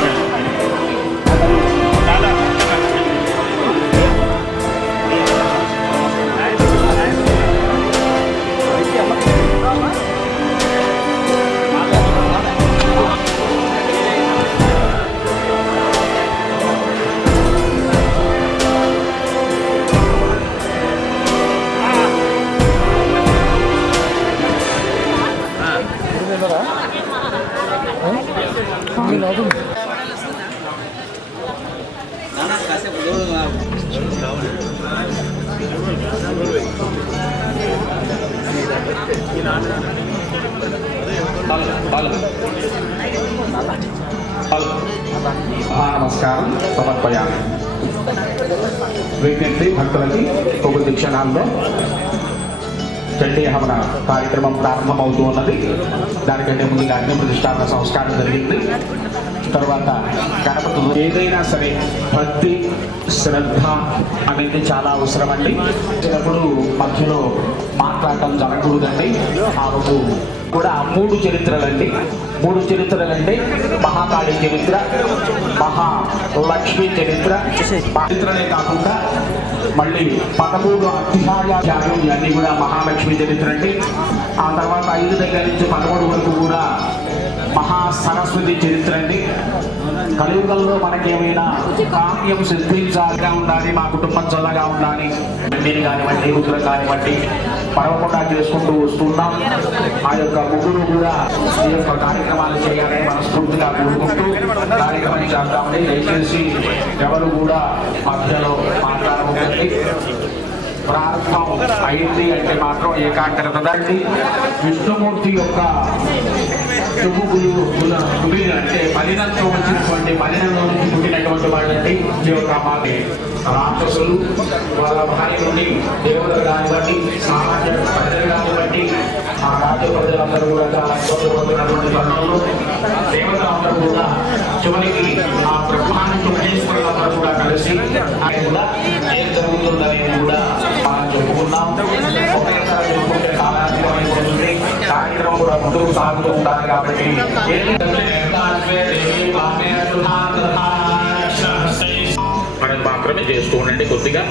నమస్కారం సమర్పయామి. విజ్ఞప్తి భక్తులకి కొద్ది క్షణాల్లో చండీ హవన కార్యక్రమం ప్రారంభమవుతూ ఉన్నది. దానికంటే ముందుగా అగ్ని ప్రతిష్టాపన సంస్కారం జరిగింది. తర్వాత గణపతులు ఏదైనా సరే భక్తి శ్రద్ధ అనేది చాలా అవసరం అండి. చిన్నప్పుడు మధ్యలో మాట్లాడటం జరగకూడదండి. ఆ రోజు కూడా 3 చరిత్రలండి. 3 చరిత్రలంటే మహాకాళి చరిత్ర, మహాలక్ష్మి చరిత్ర. చరిత్రలే కాకుండా మళ్ళీ 13 అధ్యాయాలు ఇవన్నీ కూడా మహాలక్ష్మి చరిత్ర అండి. ఆ తర్వాత 5 దగ్గర నుంచి 13 వరకు కూడా మహా సరస్వతి చరిత్ర అండి. కలియుగంలో మనకేమైనా కామ్యం సిద్ధించాలిగా ఉండాలి, మా కుటుంబం చల్లగా ఉండాలి, మీరు కానివ్వండి రుద్రం కానివ్వండి పడవకుండా చేసుకుంటూ వస్తున్నాం. ఆ యొక్క ముగ్గురు కూడా ఈ యొక్క కార్యక్రమాలు చేయాలని మనస్ఫూర్తిగా కోరుకుంటూ కార్యక్రమం చేద్దామని. దయచేసి ఎవరు కూడా మధ్యలో మాట్లాడకండి. ప్రారంభం అయింది అంటే మాత్రం ఏకాగ్రత దండి. విష్ణుమూర్తి యొక్క అంటే మలినంతో వచ్చినటువంటి మలినంలో నుంచి పుట్టినటువంటి వాళ్ళండి ఈ యొక్క మాది రాక్షసులు వాళ్ళ భార్య నుండి దేవతలు కానివ్వండి సామాన్య ప్రజలు కానివ్వండి ఆ రాజ్య ప్రజలందరూ కూడా చాలా ఇబ్బందులు పడుతున్నటువంటి తరుణంలో దేవతలందరూ కూడా చివరికి ఆ బ్రహ్మాండ మహేశ్వరులందరూ కూడా కలిసి ఆయన కూడా ఏం జరుగుతుందనేది కూడా మనం చెప్పుకున్నాం. ఒకేసారి చెప్పుకుంటే కాలాతీతమైపోతుంది. కార్యక్రమం కూడా ముందుకు సాగుతూ ఉంటారు కాబట్టి మనం మాత్రమే చేస్తూ ఉండండి కొద్దిగా.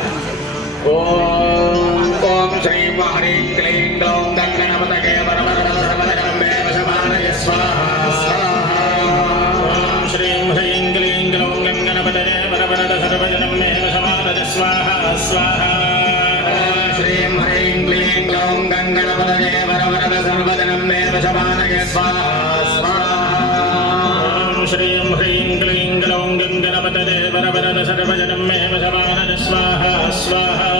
ఓం ఓం శ్రీ హరి క్లీం గ్లౌం గణపతయే వరవరవరవరవరవే వశమానయ స్వాహా. ఓం శ్రీం హ్రీం క్లీం గ్లౌం గణపతయే వరవరద సర్వజనం మే వశమానయ స్వాహా స్వాహా. ఓం శ్రీం హ్రీం క్లీం గ్లౌం గణపతయే వరవరద సర్వజనం మే వశమానయ స్వాహా స్వాహా. ఓం శ్రీం హ్రీం క్లీం గ్లౌం గణపతయే వరవరద సర్వజనం మే వశమానయ స్వాహా స్వాహా.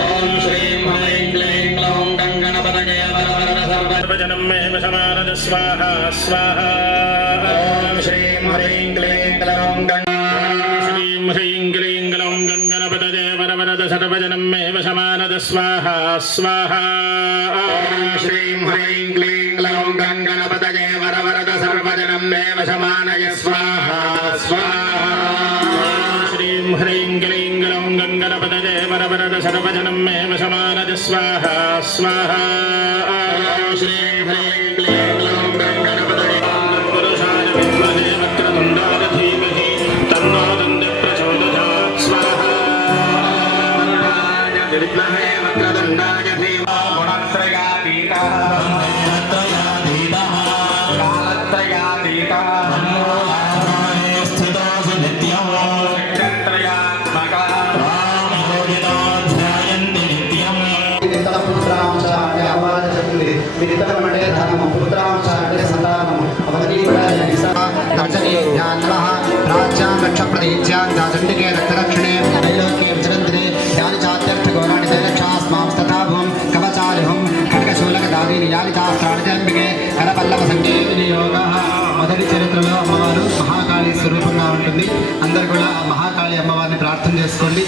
ఓం శ్రీం హ్రీం క్లీం గ్లౌం గణపతయే వరవరద సర్వజనం మే వశమానయ స్వాహా స్వాహా. ఓం శ్రీం హ్రీం క్లీం గ్లౌం శ్రీం హ్రీం క్లీం గ్లౌం గణపతయే వరవరద సర్వజనం మే వశమానయ స్వాహా స్వాహా. ఓం శ్రీం హ్రీం క్లీం గ్లౌం గణపతయే వరవరద సర్వజనం మే వశమానయ స్వాహా స్వాహా. శ్రీం హ్రీం క్లీం గ్లౌం గణపతయే వరవరద సర్వజనం మే వశమానయ స్వాహా స్వాహా. శ్రీం హ్రీం క్లీం గ్లౌం గణపతయే పురుషాయ విద్మహే వక్రతుండాయ ధీమహి తన్నో దండి ప్రచోదయాత్ స్వాహా. విద్మహే వక్రతుండాయ ధీమహి గుణత్రయాతీతః కాలత్రయాతీతః స్థితోసి నిత్యం చక్రత్రయాత్మకః రామయోగినాధ్యాయంతి నిత్యం. పుత్రాంశ అంటే అమ్మవారి చెప్తుంది. విదితరం అంటే ధనము, పుత్రాంశ అంటే సంతానము. రాజ్యాం రక్ష ప్రదీచ్యాం దాచండికే రక్తరక్షణే त्रैलोक्ये विचरन्ति यानि चात्यर्थ गौराणि तेरक्षास्मां तथाभुवं कवचारिहुं खड्गशूलकदादीनि यानि चास्त्राणि तेऽम्बिके करपल्लव संकेतिनियोगः. మొదటి చరిత్రలో అమ్మవారు మహాకాళి స్వరూపంగా ఉంటుంది. అందరు కూడా మహాకాళి అమ్మవారిని ప్రార్థన చేసుకోండి.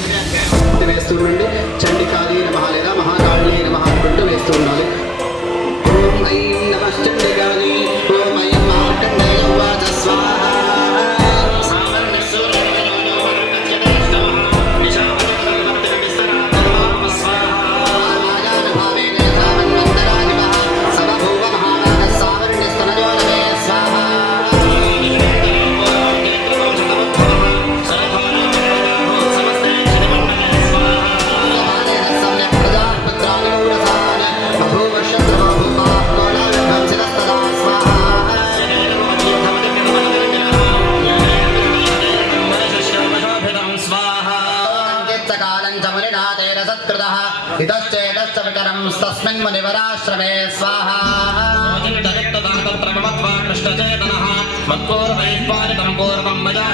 వేస్తూ ఉండండి. చండికాళి నమః లేదా మహాకాళి నమః అనుకుంటూ వేస్తూ ఉండాలి. ఓం ఐం నమశ్చండికాళి ఓం ఐం మార్కండేయ ఉవాచ స్వాహా. हितश्चेतश्च विकरं तस्मिन् मुनिवराश्रमे स्वाहा. कृष्णचेतनः मत्पूर्वैस्पादितं पूर्वं मया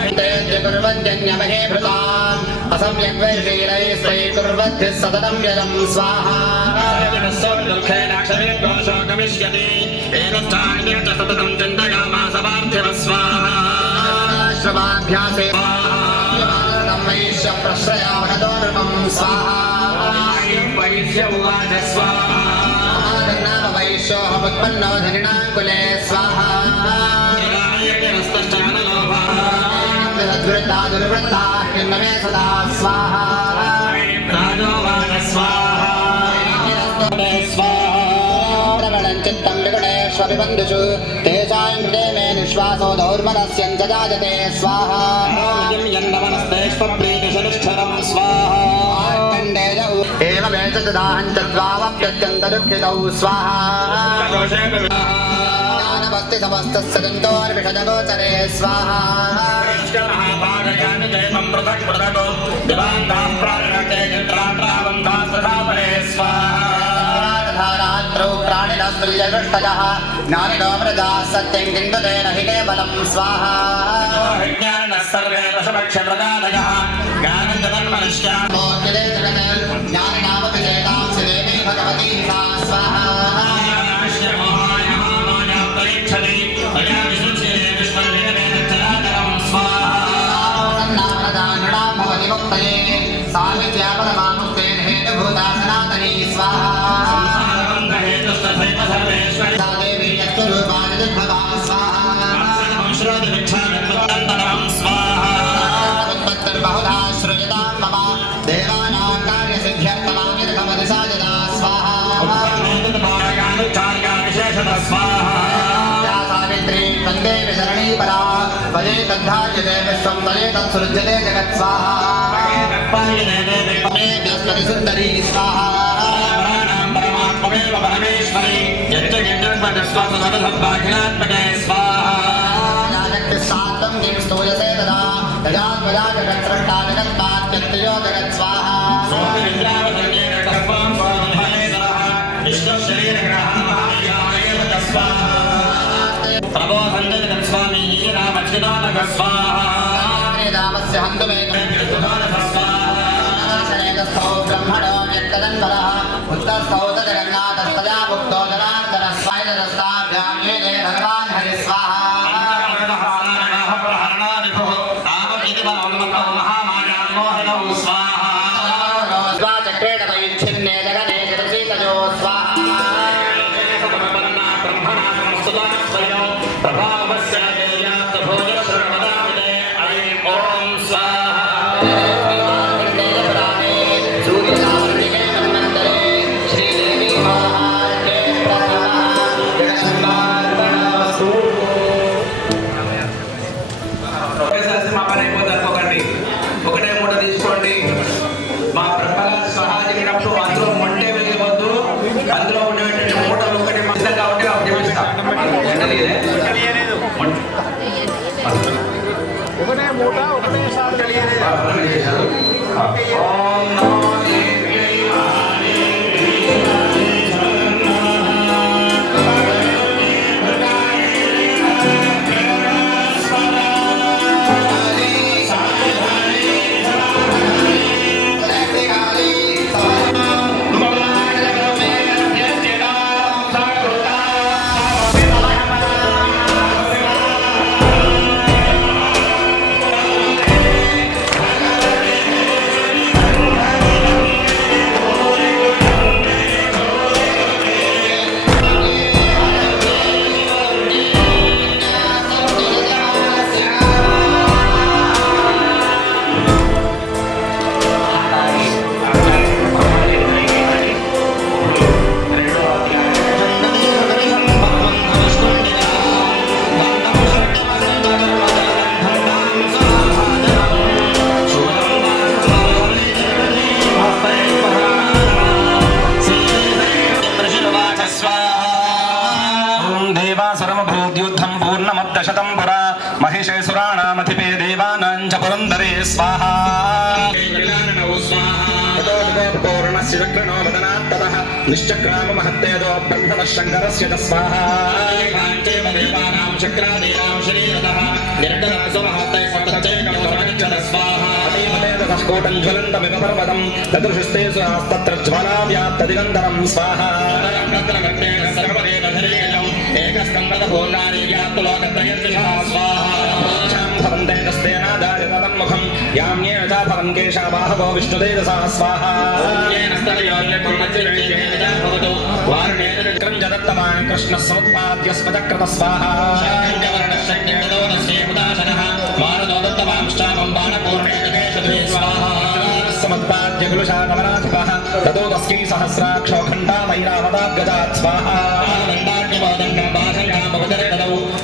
कुर्वन्त्यन्यमहे भृतान् असम्यग्वैशीलैः स्वैकुर्वद्भिः सततं यजं स्वाहा. गमिष्यति एतच्चान्यश्च सततं चिन्तयामास पार्थिव स्वाहा. श्रमाभ्यासे वैश्य प्रश्रयावनदोर्मं स्वाहा. वैश्य उवाच स्वाहा. वैश्योऽहमुत्पन्नो धनिनां कुले स्वाहा. दुर्वृत्ता दुर्वृत्ता किन्नमे सदा स्वाहा. राजोवाच स्वाहा. प्रबलं चित्तं विगुणेष्वभिबन्धुषु तेषां कृते मे निःश्वासो दौर्मनस्यञ्च जायते स्वाहा. यन्नमनस्तेष्वप्रीतिशनिष्ठरं स्वाहा. एवमेष तदाहञ्चद्वावप्यत्यन्तदुःखितौ स्वाहा. ज्ञानभक्ति समस्तस्य जन्तोर्विषजगोचरे स्वाहा. रात्रौ प्राणिनस्तुल्यदृष्टयः ज्ञानिनो मृगाः सत्यं किन्तु तेन हि केवलं स्वाहा. ज्ञानः सर्वे रसभक्ष्यप्रदादयः ज्ञानं जगन्मनुष्याः ज्ञानिनामपि चेतांसि देवी भगवती सा स्वाहा. स्वाहा. सावित्र्यापदमामुक्तेन हेतुभूता सनातनी स्वाहा देवी यत्स्वरूपादिद्भवा स्वाहा श्रूयतां मम देवानां कार्यसिद्ध्यर्थमामिदकमति साजदा स्वाहा सावित्री वन्दे विशरणी परा पदे तद्धार्यते विश्वं तदे तत्सृज्यते जगत् स्वाहा बृहस्पति सुन्दरी स्वाहा परमात्ममेव परमेश्वरी यज्ञ सात्तं किं स्तूयसे तदा तजात्मजा जगत्सृष्टा जगत्पात्यत्ययो जगत् स्वाहा स्वामी रामस्य हन्तुमेकस्थौ ब्रह्मणो व्यक्तदन्वरः उत्तस्थौ जगन्नाथस्तया मुक्तो जनार्दनः स्वायरस्ताभ्याम्ये भगवान् हरि स्वाहा चक्रेण वैच्छिन्ने जगने जगसीतजो स्वाहा ఒకటే మూట తీసుకోండి. మా ప్రపంచ సహాయకుడు అందులో మొండే వెళ్ళవద్దు. అందులో ఉండేటువంటి మూటలు ఒకటి సిద్ధంగా ఉంటే అప్పుడు చూపిస్తాం. ఒకటే మూట ఒకటేసారి కలియలేదు. सर्वभूद्युद्धं पूर्णमब्दशतं पुरा महिषेसुराणामधिपे देवानां च पुरन्दरे स्वाहा पूर्णस्य चक्रणो वदनात्ततः निश्चक्राम महत्तेजो ब्रह्मणः शङ्करस्य च स्वाहा देवानां चक्रादीनां शरीरतः निर्गतसु महत्ते सप्तचैकं स्वाहा कोटं ज्वलन्तमिव पर्वतं तदृशस्ते सुरास्तत्र ज्वाला व्याप्तदिगन्धरं स्वाहा एकस्कन्दपूर्णानि व्याप्तलोकत्रयं स्वाहा भवन्ते कस्तेनादाय तन्मुखं याम्येन च भवन् केशाबाहवो विष्णुतेजसा स्वाहा दत्तवान् कृष्णः समुत्पाद्य स्मचक्रतः स्वाहा समत्पाद्य कुलशाकवराधिपः ततो तस्कै सहस्राक्षो खण्डामैरावताद्गजात् स्वाहा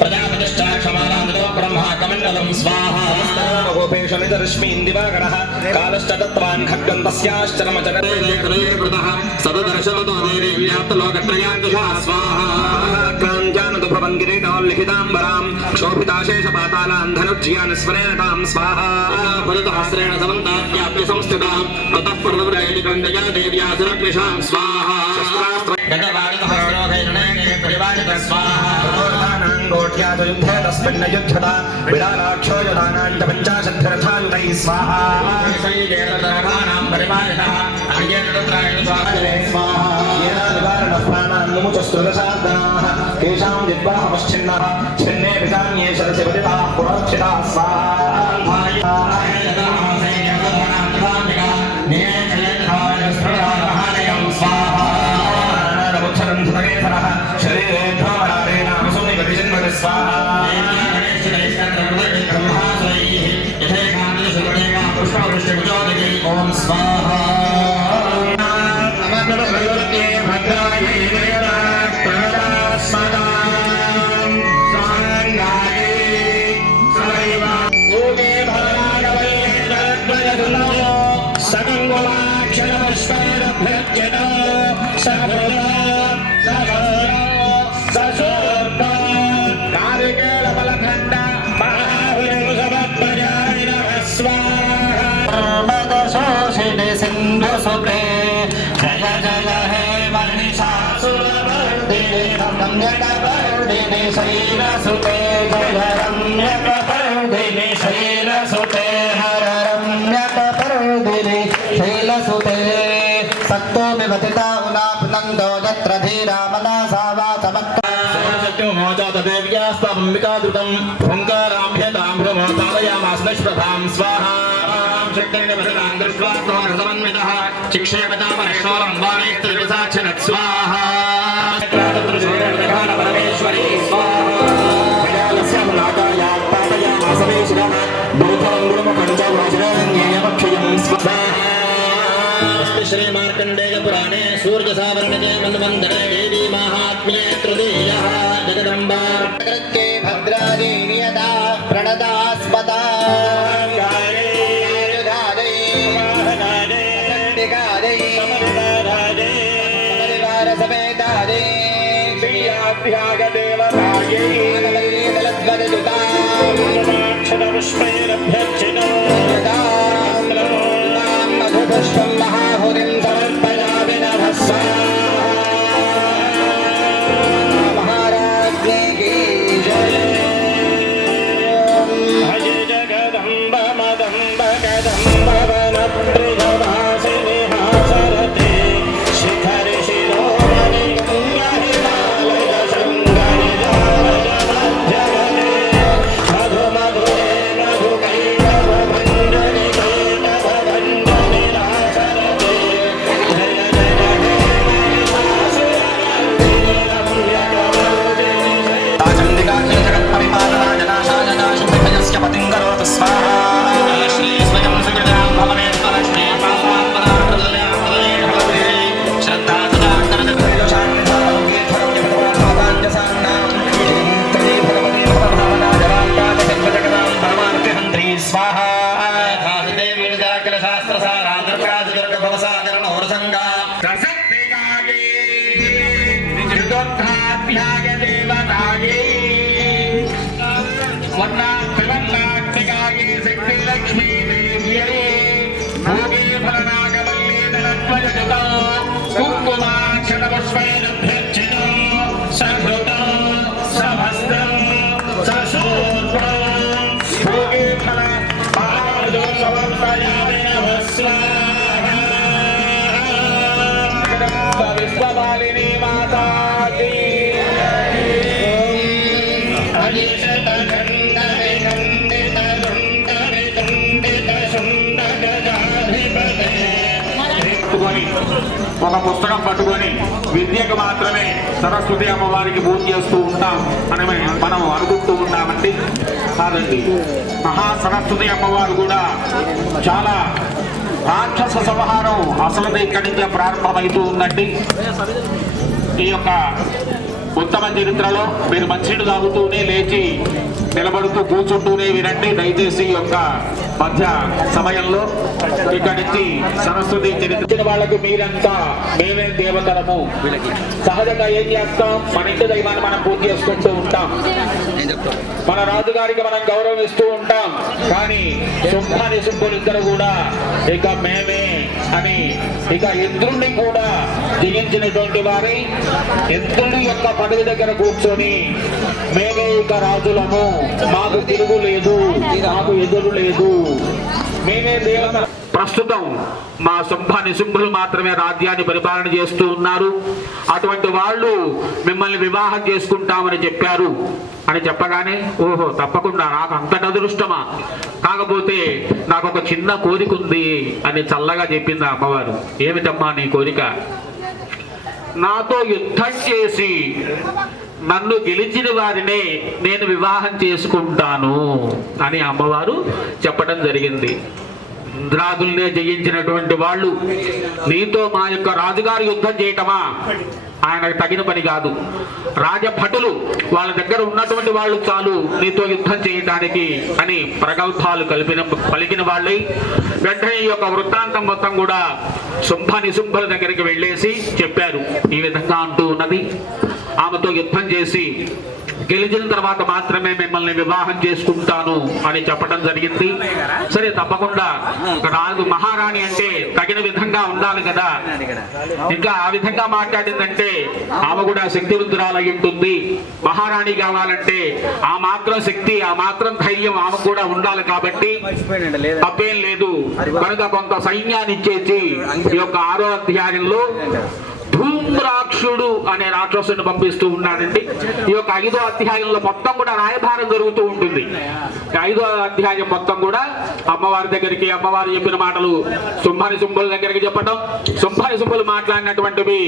प्रजापतिश्चाक्षमालां स्वाहा गोपेषु निजरश्मीन्दिवाकरः कालश्च दत्तवान् खड्गं तस्याश्चरमचरतः सददर्शवतो व्याप्तलोकत्रयाङ्कुशा स्वाहा क्रान्त्यानतु भवन् किरीटोल्लिखिताम्बरां क्षोभिताशेषपातालान् धनुज्यान् स्मरेणतां स्वाहा फलितहस्रेण समन्ताद्याप्य संस्थितां ततः प्रदवृजयनिकन्दया देव्या सुरकृशां स्वाहा युद्धे तस्मिन् युध्यता विरालाक्षो युधानां च पञ्चाशद्रथायुधैः स्वाहा केषां जिह्वाहमश्चिन्नः छिन्ने पितान्ये शरसि वदिताः पुरक्षिताः स्वाहा ఓం స్వాహ सिंधुसुते जय जय हे महिषासुरमर्दिनि रम्यकपर्दिनि शैलसुते जय रम्यकपर्दिनि शैलसुते हर रम्यकपर्दिनि शैलसुते सत्तो विवतिता उलापनन्दो यत्र धीरा मनसा वाचमक्ता देव्यास्ताम्बिकादृतं ओङ्काराभ्यतां भ्रमोतालयामास निष्प्रभां स्वाहा शिक्षेपदामहेश्वरं वाणीस्त्रिविसाक्षिणत् स्वाहा परमेश्वरी श्री मार्कंडेय पुराणे सूर्य सावर्णके मन्वन्तरे देवी महात्म्ये तृतीयः जगदम्बा भद्रादेवी यदा प्रणदास्पदा मधुपुष्पं महाहुरिं समर्पयामि नमः महाराज्ञे की जय हरे जगदम्ब मदम्ब कदम्ब वनप्रियवासिनि हासरते शिखरि शिरोमणि गङ्गाहिमालय शृङ्गरि जगते मधु मधुरे मधुकैटभ भञ्जनि कैटभ भञ्जनि रासरते जय जय हे महिषासुरमर्दिनि रम्यकपर्दिनि चण्डिका जगत्परिपालना जनाशाय नाशुभयस्य पतिं करोतु स्वाहा श्री स्वयं सुकृतां भवनेश्वर श्री पापात्मनां श्रद्धा सदा स्वाहा देवी विदाकिल शास्त्र सारांध्रप्राज दुर्ग भवसागरण और संगा प्रसक्तिकागे निजुदोत्थाभ्याग देवतागे वर्णाभिवन्नात्मिकागे शक्ति लक्ष्मी देव्यै भोगे फलनागवल्ली धनत्वजगतो कुङ्कुमाक्षतपुष्पैरभ्यर्चितो सघृतो समस्तो सशूर्पो भोगे फल महादो समर्पयामि नमः स्वाहा जगदम्ब विश्वमालिनी माता की ఒక పుస్తకం పట్టుకొని విద్యకు మాత్రమే సరస్వతి అమ్మవారికి పూజ చేస్తూ ఉంటాం అని మనం అనుకుంటూ ఉంటామండి. కాదండి, మహా సరస్వతి అమ్మవారు కూడా చాలా రాక్షస సంహారం అసలు ఇక్కడి నుంచే ప్రారంభమవుతూ ఉందండి. ఈ యొక్క ఉత్తమ చరిత్రలో మీరు మంచినీళ్ళు తాగుతూనే లేచి నిలబడుతూ కూర్చుంటూనే వినండి. దయచేసి ఈ యొక్క మధ్య సమయంలో ఇక్కడి నుంచి సరస్వతి చరిత్ర వాళ్ళకు మీరంతా మేమే దేవతలము. సహజంగా ఏం చేస్తాం, మన ఇంటి దైవాన్ని మనం పూజ చేసుకుంటూ ఉంటాం, మన రాజుగారికి మనం గౌరవిస్తూ ఉంటాం. కానీ శుంభాని శుంభులు ఇద్దరు కూడా ఇక మేమే అని ఇక ఇంద్రుణ్ణి కూడా జయించినటువంటి వారి ఇంద్రుడి యొక్క పదవి దగ్గర కూర్చొని మేమే ఇక రాజులము, మాకు తిరుగు లేదు, మాకు ఎదురు లేదు, మేమే దేవత. ప్రస్తుతం మా శుంభాని శుంభులు మాత్రమే రాజ్యాన్ని పరిపాలన చేస్తూ ఉన్నారు. అటువంటి వాళ్ళు మిమ్మల్ని వివాహం చేసుకుంటామని చెప్పారు అని చెప్పగానే, ఓహో తప్పకుండా, నాకు అంతటి అదృష్టమా, కాకపోతే నాకు ఒక చిన్న కోరిక ఉంది అని చల్లగా చెప్పింది అమ్మవారు. ఏమిటమ్మా నీ కోరిక? నాతో యుద్ధం చేసి నన్ను గెలిచిన వారినే నేను వివాహం చేసుకుంటాను అని అమ్మవారు చెప్పడం జరిగింది. ఇంద్రాదుల్నే జయించినటువంటి వాళ్ళు నీతో మా యొక్క రాజుగారు యుద్ధం చేయటమా, ఆయనకు తగిన పని కాదు. రాజభటులు వాళ్ళ దగ్గర ఉన్నటువంటి వాళ్ళు చాలు నీతో యుద్ధం చేయటానికి అని ప్రగల్భాలు పలికిన వాళ్ళై వెంటనే ఈ యొక్క వృత్తాంతం మొత్తం కూడా శుంభ నిశుంభుల దగ్గరికి వెళ్ళేసి చెప్పారు. ఈ విధంగా అంటూ ఉన్నది. ఆమెతో యుద్ధం చేసి గెలిచిన తర్వాత మాత్రమే మిమ్మల్ని వివాహం చేసుకుంటాను అని చెప్పడం జరిగింది. సరే, తప్పకుండా రాజు మహారాణి అంటే తగిన విధంగా ఉండాలి కదా. ఇంకా ఆ విధంగా మాట్లాడిందంటే ఆమె కూడా శక్తివంతురాలై ఉంటుంది. మహారాణి కావాలంటే ఆ మాత్రం శక్తి, ఆ మాత్రం ధైర్యం ఆమె కూడా ఉండాలి. కాబట్టి తప్పేం లేదు. కనుక కొంత సైన్యాన్ని ఇచ్చేసి ఈ యొక్క 6వ అధ్యాయంలో ధూమ్రాక్షుడు అనే రాక్షసుని పంపిస్తూ ఉన్నాడండి. ఈ యొక్క 5వ అధ్యాయంలో మొత్తం కూడా రాయభారం జరుగుతూ ఉంటుంది. 5వ అధ్యాయం మొత్తం కూడా అమ్మవారి దగ్గరికి, అమ్మవారు చెప్పిన మాటలు శుంభని శుంభుల దగ్గరికి చెప్పడం, శుంభని శుంభులు మాట్లాడినటువంటివి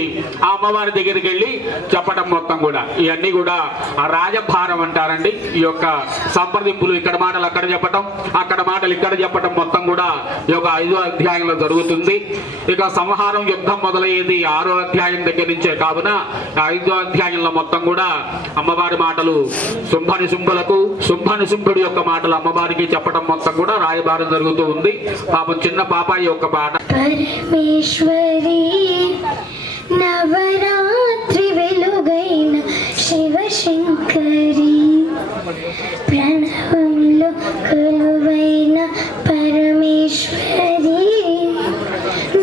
ఆ అమ్మవారి దగ్గరికి వెళ్ళి చెప్పడం మొత్తం కూడా ఇవన్నీ కూడా ఆ రాజభారం అంటారండి. ఈ యొక్క సంప్రదింపులు, ఇక్కడ మాటలు అక్కడ చెప్పటం, అక్కడ మాటలు ఇక్కడ చెప్పటం మొత్తం కూడా ఈ యొక్క 5వ అధ్యాయంలో జరుగుతుంది. ఇక సంహారం, యుద్ధం మొదలయ్యేది 6వ అధ్యాయం దగ్గర నుంచే. కావున 5వ అధ్యాయంలో మొత్తం కూడా అమ్మవారి మాటలు శుంభని శుంభులకు, శుంభని శుంభుడి యొక్క మాటలు అమ్మవారికి చెప్పడం మొత్తం కూడా రాయబారం జరుగుతూ ఉంది. పాపం చిన్న పాపాయి యొక్క పాట. పరమేశ్వరి నవరాత్రి వెలుగైన శివశంకరి, ప్రణవంలో కొలువైన పరమేశ్వరి,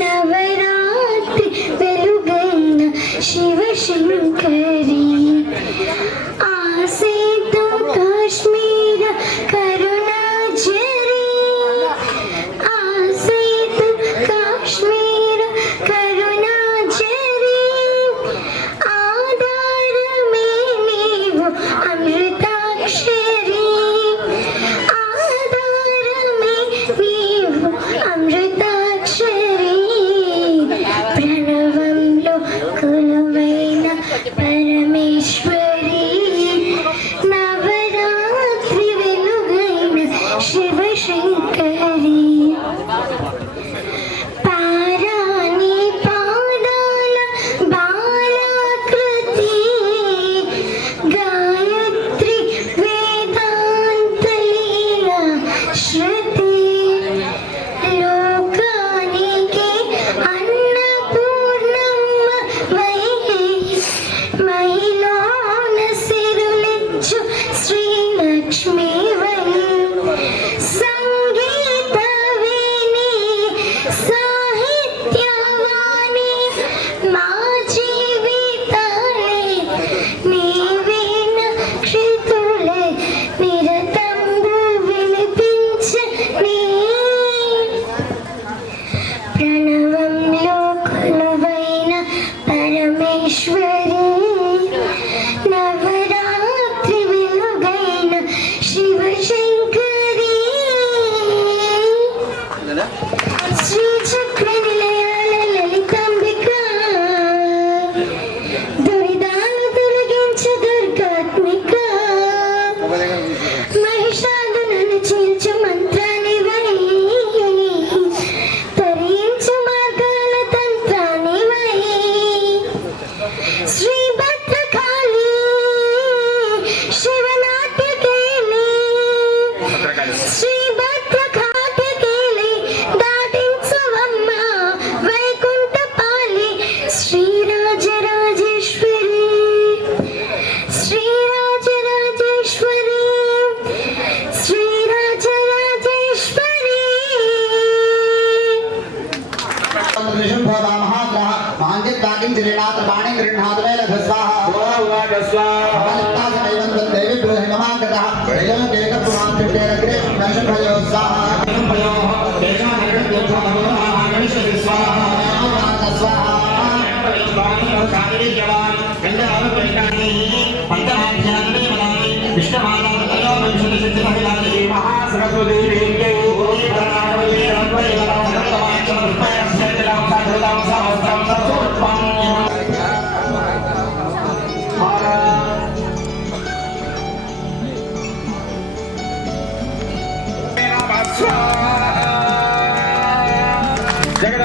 నవరాత్రి వెలుగైన శివశంకరి, ఆసేతు కాశ్మీర కరుణాజరి, ఆసేతు కాశ్మీర కరుణాజరి, ఆధారమే నీవు అమృతాక్షరి, ఆధారమే నీవు అమృతాక్షరి, ప్రణవంలో కొలువైన పరమేశ్వరి, నవరాత్రి వెలుగైన శివశంకరి, పారాణి పాదాల బాలాకృతి, గాయత్రి వేదాంతలీల శృతి, లోకానికి అన్నపూర్ణమ్మ వై, మైలోన సిరులిచ్చు శ్రీలక్ష్మి వై, సంగీత వేణి సాహిత్యవాణి, మా జీవితాలే నీవేన క్షితులే నిరతంబు వినిపించని, ప్రణవంలో కొలువైన పరమేశ్వరి, నవరాత్రి వెలుగైన శివశంకరి, శ్రీచక్ర నిలయాల లలితాంబిక, దురిదాలు తొలగించు దుర్గాత్మిక, మహిషాదులను చీల్చు మంత్రాన్ని వై, తరించు మార్గాల తంత్రాన్ని వై, శ్రీ భద్రకాళి శివనాట్యకేళి, శ్రీ భద్రకాట్యకేళి దాటించువమ్మ వైకుంఠపాళి, శ్రీరాజరాజేశ్వరి, శ్రీరాజరాజేశ్వరి, శ్రీరాజరాజేశ్వరి.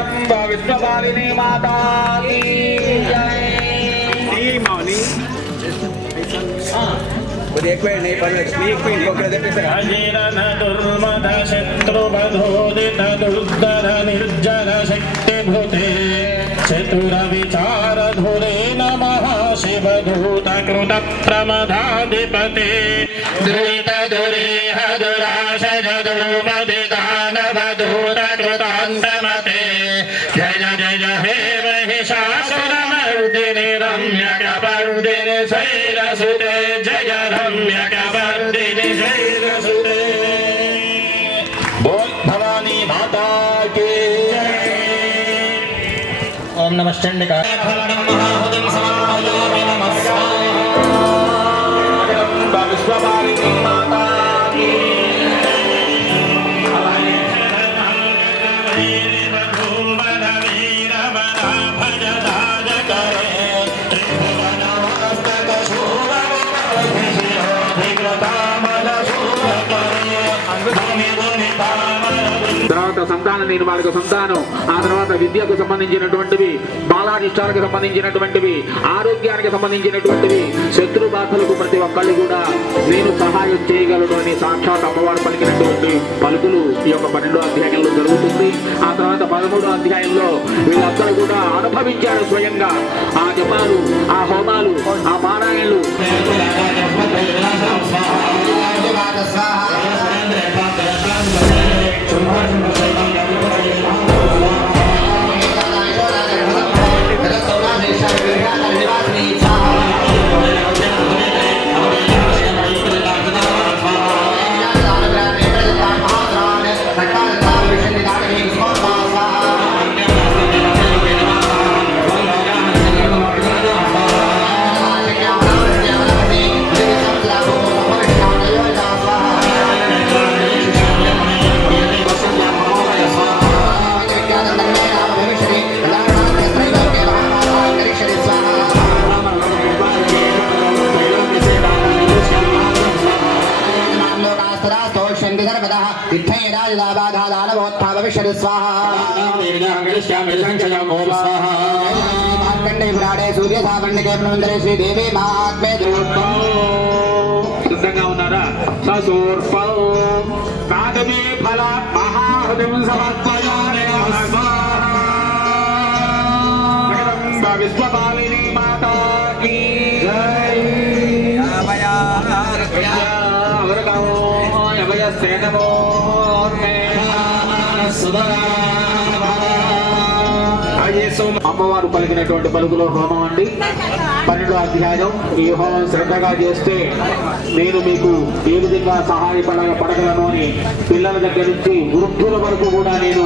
జగదంబ విశ్వపాలిని మాతా కీ జై. అజీరణ దుర్మద శత్రుబధోదిత దుర్ధర నిర్జన శక్తిభృతే చతుర విచారధురే నమః శివదూత కృత ప్రమదాధిపతే దురిత దురేహ దురాశయ దుర్మదిదానవధూర కృతాంతమతే జయ జయ హే మహిషాసురమర్దిని రమ్యకపర్దిని శైలసుతే జయ రమ్యకపర్దిని శైలసుతే. బోల్ భవానీ మాతా కీ జై. ఓం నమః చండికాయ విశ్వపాలిని మాతా కీ తర్వాత సంతాన నిర్మాణకు సంతానం, ఆ తర్వాత విద్యకు సంబంధించినటువంటివి, బాలారిష్టాలకు సంబంధించినటువంటివి, ఆరోగ్యానికి సంబంధించినటువంటివి, శత్రు బాధలకు ప్రతి ఒక్కళ్ళు కూడా నేను సహాయం చేయగలను అని సాక్షాత్ అమ్మవారు పలికినటువంటి పలుకులు ఈ యొక్క 12వ అధ్యాయంలో జరుగుతుంది. ఆ తర్వాత 13వ అధ్యాయంలో వీళ్ళందరూ కూడా అనుభవించారు స్వయంగా ఆ జపాలు, ఆ హోమాలు, ఆ పారాయణలు. సిద్ధంగా ఉన్నారా? సూర్పం కాదమే ఫల మహాహృదయం సమర్పయామి విశ్వపాలిని మాతా కీ జై. అభయసేనమో అమ్మవారు పలికినటువంటి పలుకులో హోమం అండి. 12వ అధ్యాయం. ఈ హోమం శ్రద్ధగా చేస్తే నేను మీకు ఏ విధంగా సహాయపడగలను అని పిల్లల దగ్గర నుంచి వృద్ధుల వరకు కూడా నేను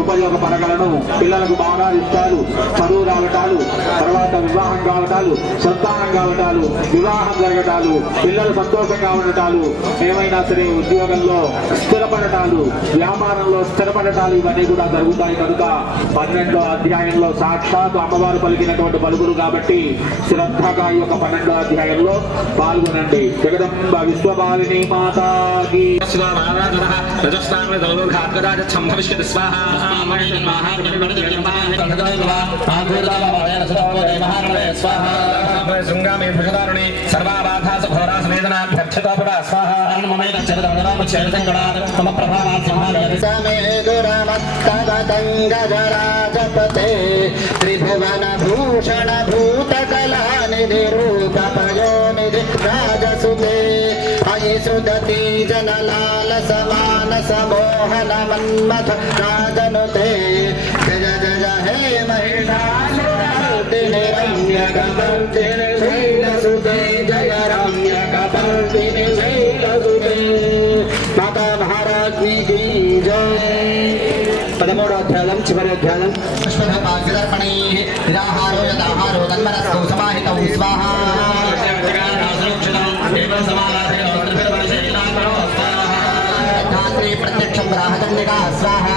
ఉపయోగపడగలను. పిల్లలకు బాగా ఇష్టాలు, చదువు రావటాలు, తర్వాత వివాహం కావటాలు, సంతానం కావటాలు, వివాహం జరగటాలు, పిల్లలు సంతోషంగా ఉండటాలు, ఏమైనా సరే ఉద్యోగంలో స్థిరపడటాలు, వ్యాపారంలో స్థిరపడటాలు, ఇవన్నీ కూడా జరుగుతాయి. కనుక 12వ అధ్యాయంలో సాక్షాత్ అమ్మవారు పలికినటువంటి పలుకులు కాబట్టి శ్రద్ధగా ఈ యొక్క 12వ అధ్యాయంలో పాల్గొనండి. జగదంబ విశ్వపాలిని మాతా కీ త్రిభువన భూషణ భూత కళానిధి రూప పయోనిధి రాజసుతే అయి సుదతి జనలాల సమాన సమోహన మన్మథ రాజనుతే జయ జయ హే మహిషాసురమర్దిని రమ్యకపర్దిని శైలసుతే జయ రమ్యకపర్దిని శైలసుతే. మాతా మహారాజ్ఞి కీ జై. 13వ అధ్యాయం చివరి అధ్యాయం. నిరాహారో యదాహారో తన్మనస్కో సమాహితం స్వాహా. ప్రత్యక్షం రాహదండికా స్వాహా.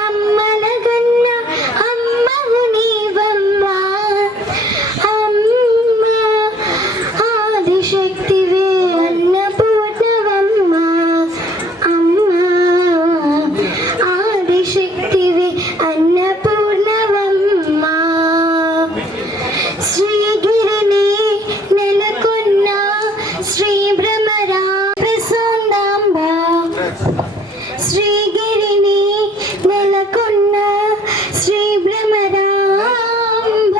అమ్మల గన్న అమ్మవు నీవమ్మా అమ్మ ఆదిశక్తివే అన్నపూర్ణవమ్మా అమ్మ ఆదిశక్తివే అన్నపూర్ణవమ్మా శ్రీగిరిని నెలకొన్న శ్రీ భ్రమరా ప్రసన్నాంబ శ్రీగిరిని నెలకొన్న శ్రీ భ్రమరాంబ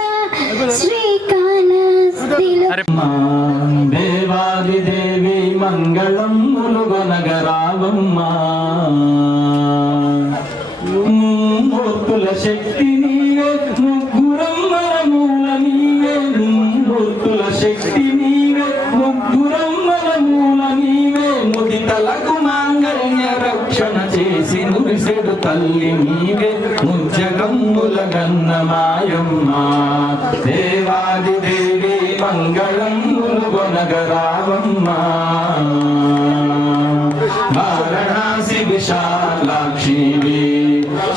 శ్రీకాళహస్తిలో దేవాది దేవి మంగళం ములుగొనగరావమ్మా మూర్తుల శక్తి నీవే ముగ్గురమ్మల మూల నీవే మూర్తుల శక్తి నీవే ముగ్గురమ్మల మూల నీవే ముదితలకు మాంగళ్య రక్షణ చేసి మురిసెడు తల్లి నీవే ముజ్జగమ్ముల గన్న మాయమ్మ దేవాది దేవి మంగళం ములుగొనగరావమ్మా వారణాసి విశాలాక్షివి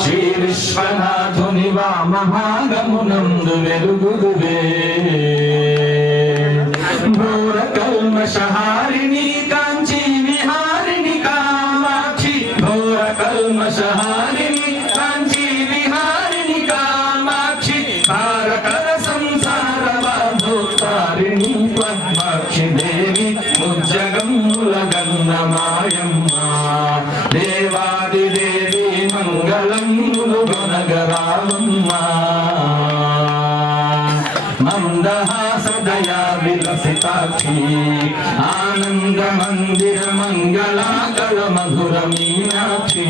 శ్రీ విశ్వనాథుని వామభాగమునందు వెలుగుదువే ఘోర కల్మషహారిణి కాంచీ విహారిణి కామాక్షి ఘోర కల్మషహారిణి కాంచీ విహారిణి కామాక్షి తారకర సంసార బాధోతారిణి పద్మాక్షి దేవి ముజ్జగమ్ముల గన్న మాయమ్మ దేవాది దేవి మంగళం ములుగొనగరావమ్మా మందహాసదయా విలసితాక్షి ఆనంద మందిర మంగళాకళ మధుర మీనాక్షి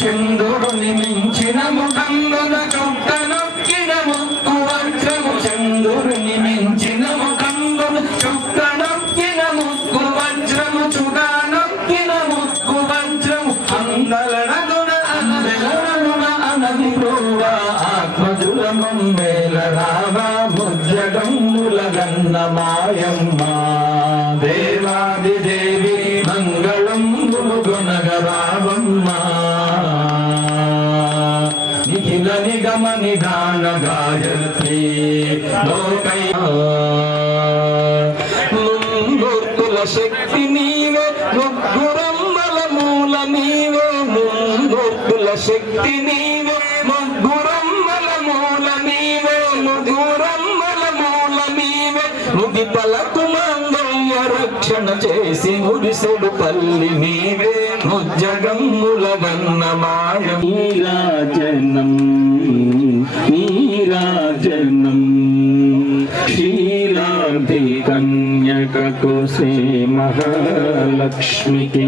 చంద్రుడిని మించిన ముఖంబున చుట్టనొక్కిన ముక్కు వజ్రము చంద్రుడిని మించిన ముఖంబున చుట్టనొక్కిన ముక్కు వజ్రము చుగానొక్కిన ముక్కు వజ్రము అందలనదున అందెలనదున అనది ప్రోవా ఆత్మజుల మమ్మేల రావా ముజ్జగమ్ముల గన్న మాయమ్మ దేవాది దేవి మంగళం ములుగొనగరావమ్మా నిఖిల నిగమ నిధాన గాయత్రి లోకై ముందూర్తుల శక్తి నీవే ముగ్గురమ్మల మూల నీవే ముందూర్తుల శక్తి నీవే ముగ్గురమ్మల మూల నీవే ముగ్గురమ్మల మూల నీవే ముదితలకు మంగళ్య రక్షణ చేసి మురిసెడు తల్లి నీవే ముజ్జగమ్ముల గన్న మాయ నీరాజనం నీరాజనం క్షీరాబ్ది కన్యకకు శ్రీ మహాలక్ష్మికి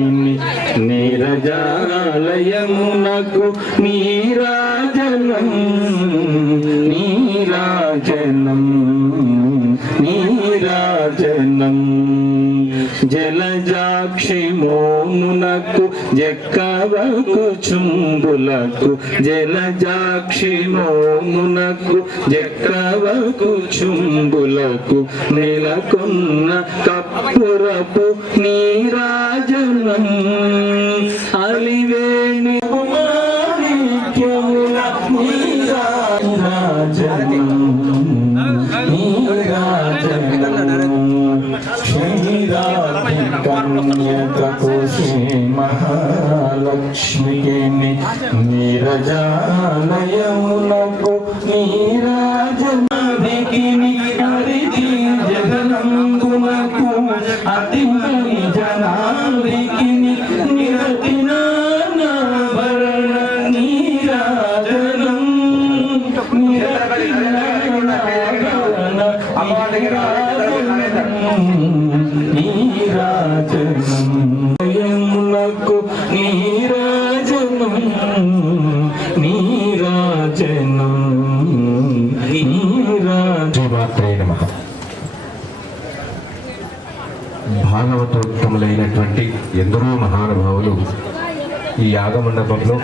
నీరజాలయమునకు నీరాజనం నీరాజనం నీరాజనం జలజాక్షి మోమునకు జక్కవకు చుంబులకు జలజాక్షి మోమునకు జక్కవకు చుంబులకు నెలకొన్న కప్పురపు నీరాజనం అలివేణి మాణిక్యముల నీరాజనం కన్యకకు శ్రీ మహాలక్ష్మికి నీరజాలయమునకు నీరాజనాభికి హరిది జగనంబునకు అతి జనాభికి నిరతినాభరణ నీరాజనం నీరాజనమునకు నీరాజనం నీరాజనం శ్రీమాత్రే నమః. భాగవతోత్తములైనటువంటి ఎందరో మహానుభావులు ఈ యాగమండపంలో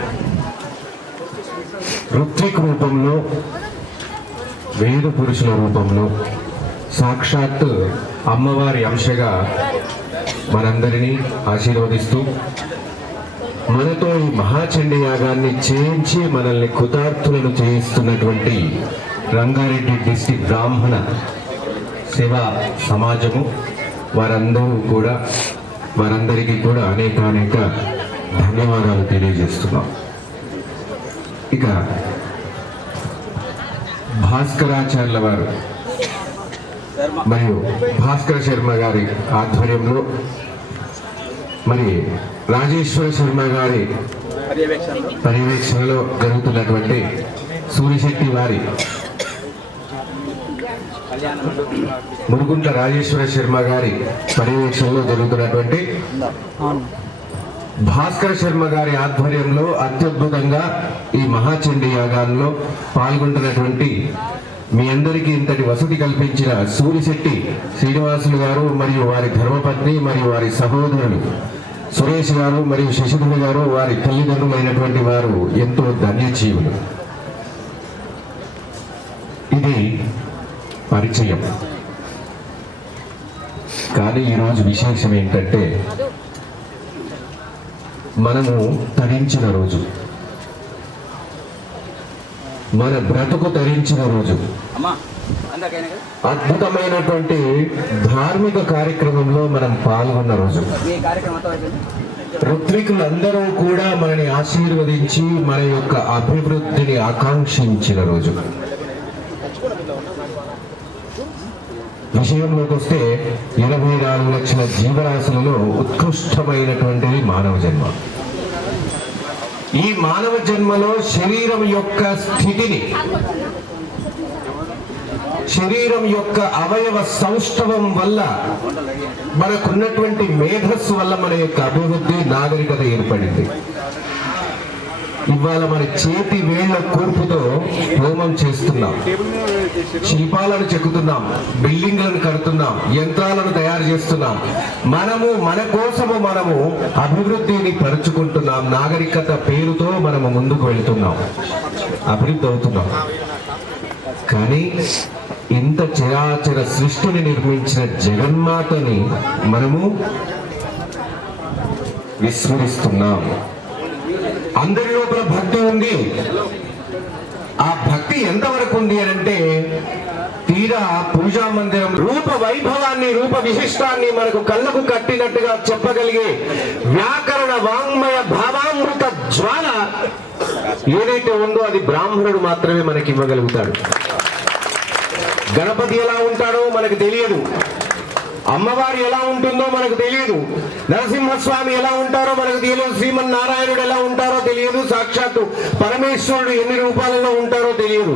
ఋత్విక్ రూపంలో వేద పురుషుల రూపంలో సాక్షాత్ అమ్మవారి అంశగా మనందరినీ ఆశీర్వదిస్తూ మనతో ఈ మహాచండీ యాగాన్ని చేయించి మనల్ని కృతార్థులను చేయిస్తున్నటువంటి రంగారెడ్డి డిస్ట్రిక్ట్ బ్రాహ్మణ సేవా సమాజము వారందరికీ కూడా అనేక ధన్యవాదాలు తెలియజేస్తున్నాం. ఇక భాస్కరాచార్యుల వారు మరియు భాస్కర శర్మ గారి ఆధ్వర్యంలో మరి రాజేశ్వర శర్మ గారి పర్యవేక్షణలో జరుగుతున్నటువంటి సూరిశెట్టి వారి మురుగుంట రాజేశ్వర శర్మ గారి పర్యవేక్షణలో జరుగుతున్నటువంటి భాస్కర శర్మ గారి ఆధ్వర్యంలో అత్యద్భుతంగా ఈ మహాచండీ యాగాల్లో పాల్గొంటున్నటువంటి మీ అందరికీ ఇంతటి వసతి కల్పించిన సూరిశెట్టి శ్రీనివాసులు గారు మరియు వారి ధర్మపత్ని మరియు వారి సహోదరులు సురేష్ గారు మరియు శశిధుడు గారు, వారి తల్లిదండ్రులైనటువంటి వారు ఎంతో ధన్యజీవులు. ఇది పరిచయం. కానీ ఈరోజు విశేషం ఏంటంటే మనము తరించిన రోజు, మన బ్రతుకు తరించిన రోజు, అద్భుతమైనటువంటి ధార్మిక కార్యక్రమంలో మనం పాల్గొన్న రోజు. ఋత్వికులందరూ కూడా మనని ఆశీర్వదించి మన యొక్క అభివృద్ధిని ఆకాంక్షించిన రోజు. విషయంలోకి వస్తే 24 లక్షల జీవరాశులలో ఉత్కృష్టమైనటువంటిది మానవ జన్మ. ఈ మానవ జన్మలో శరీరం యొక్క స్థితిని, శరీరం యొక్క అవయవ సౌష్ఠవం వల్ల, మనకున్నటువంటి మేధస్సు వల్ల మన యొక్క అభివృద్ధి, నాగరికత ఏర్పడింది. ఇవాళ మన చేతి వేళ్ల కూర్పుతో హోమం చేస్తున్నాం, శిల్పాలను చెక్కుతున్నాం, బిల్డింగ్లను కడుతున్నాం, యంత్రాలను తయారు చేస్తున్నాం. మన కోసము మనము అభివృద్ధిని పరుచుకుంటున్నాం. నాగరికత పేరుతో మనము ముందుకు వెళుతున్నాం, అభివృద్ధి అవుతున్నాం. కానీ ఇంత చరాచర సృష్టిని నిర్మించిన జగన్మాతని మనము విస్మరిస్తున్నాం. అందరి లోపల భక్తి ఉంది. ఆ భక్తి ఎంతవరకు ఉంది అని అంటే, తీరా పూజా మందిరం రూప వైభవాన్ని, రూప విశిష్టాన్ని మనకు కళ్ళకు కట్టినట్టుగా చెప్పగలిగే వ్యాకరణ వాంగ్మయ భావామృత జ్వాల ఏదైతే ఉందో అది బ్రాహ్మణుడు మాత్రమే మనకి ఇవ్వగలుగుతాడు. గణపతి ఎలా ఉంటాడో మనకు తెలియదు, అమ్మవారు ఎలా ఉంటుందో మనకు తెలియదు, నరసింహస్వామి ఎలా ఉంటారో మనకు తెలియదు, శ్రీమన్నారాయణుడు ఎలా ఉంటారో తెలియదు, సాక్షాత్తు పరమేశ్వరుడు ఎన్ని రూపాలలో ఉంటారో తెలియదు.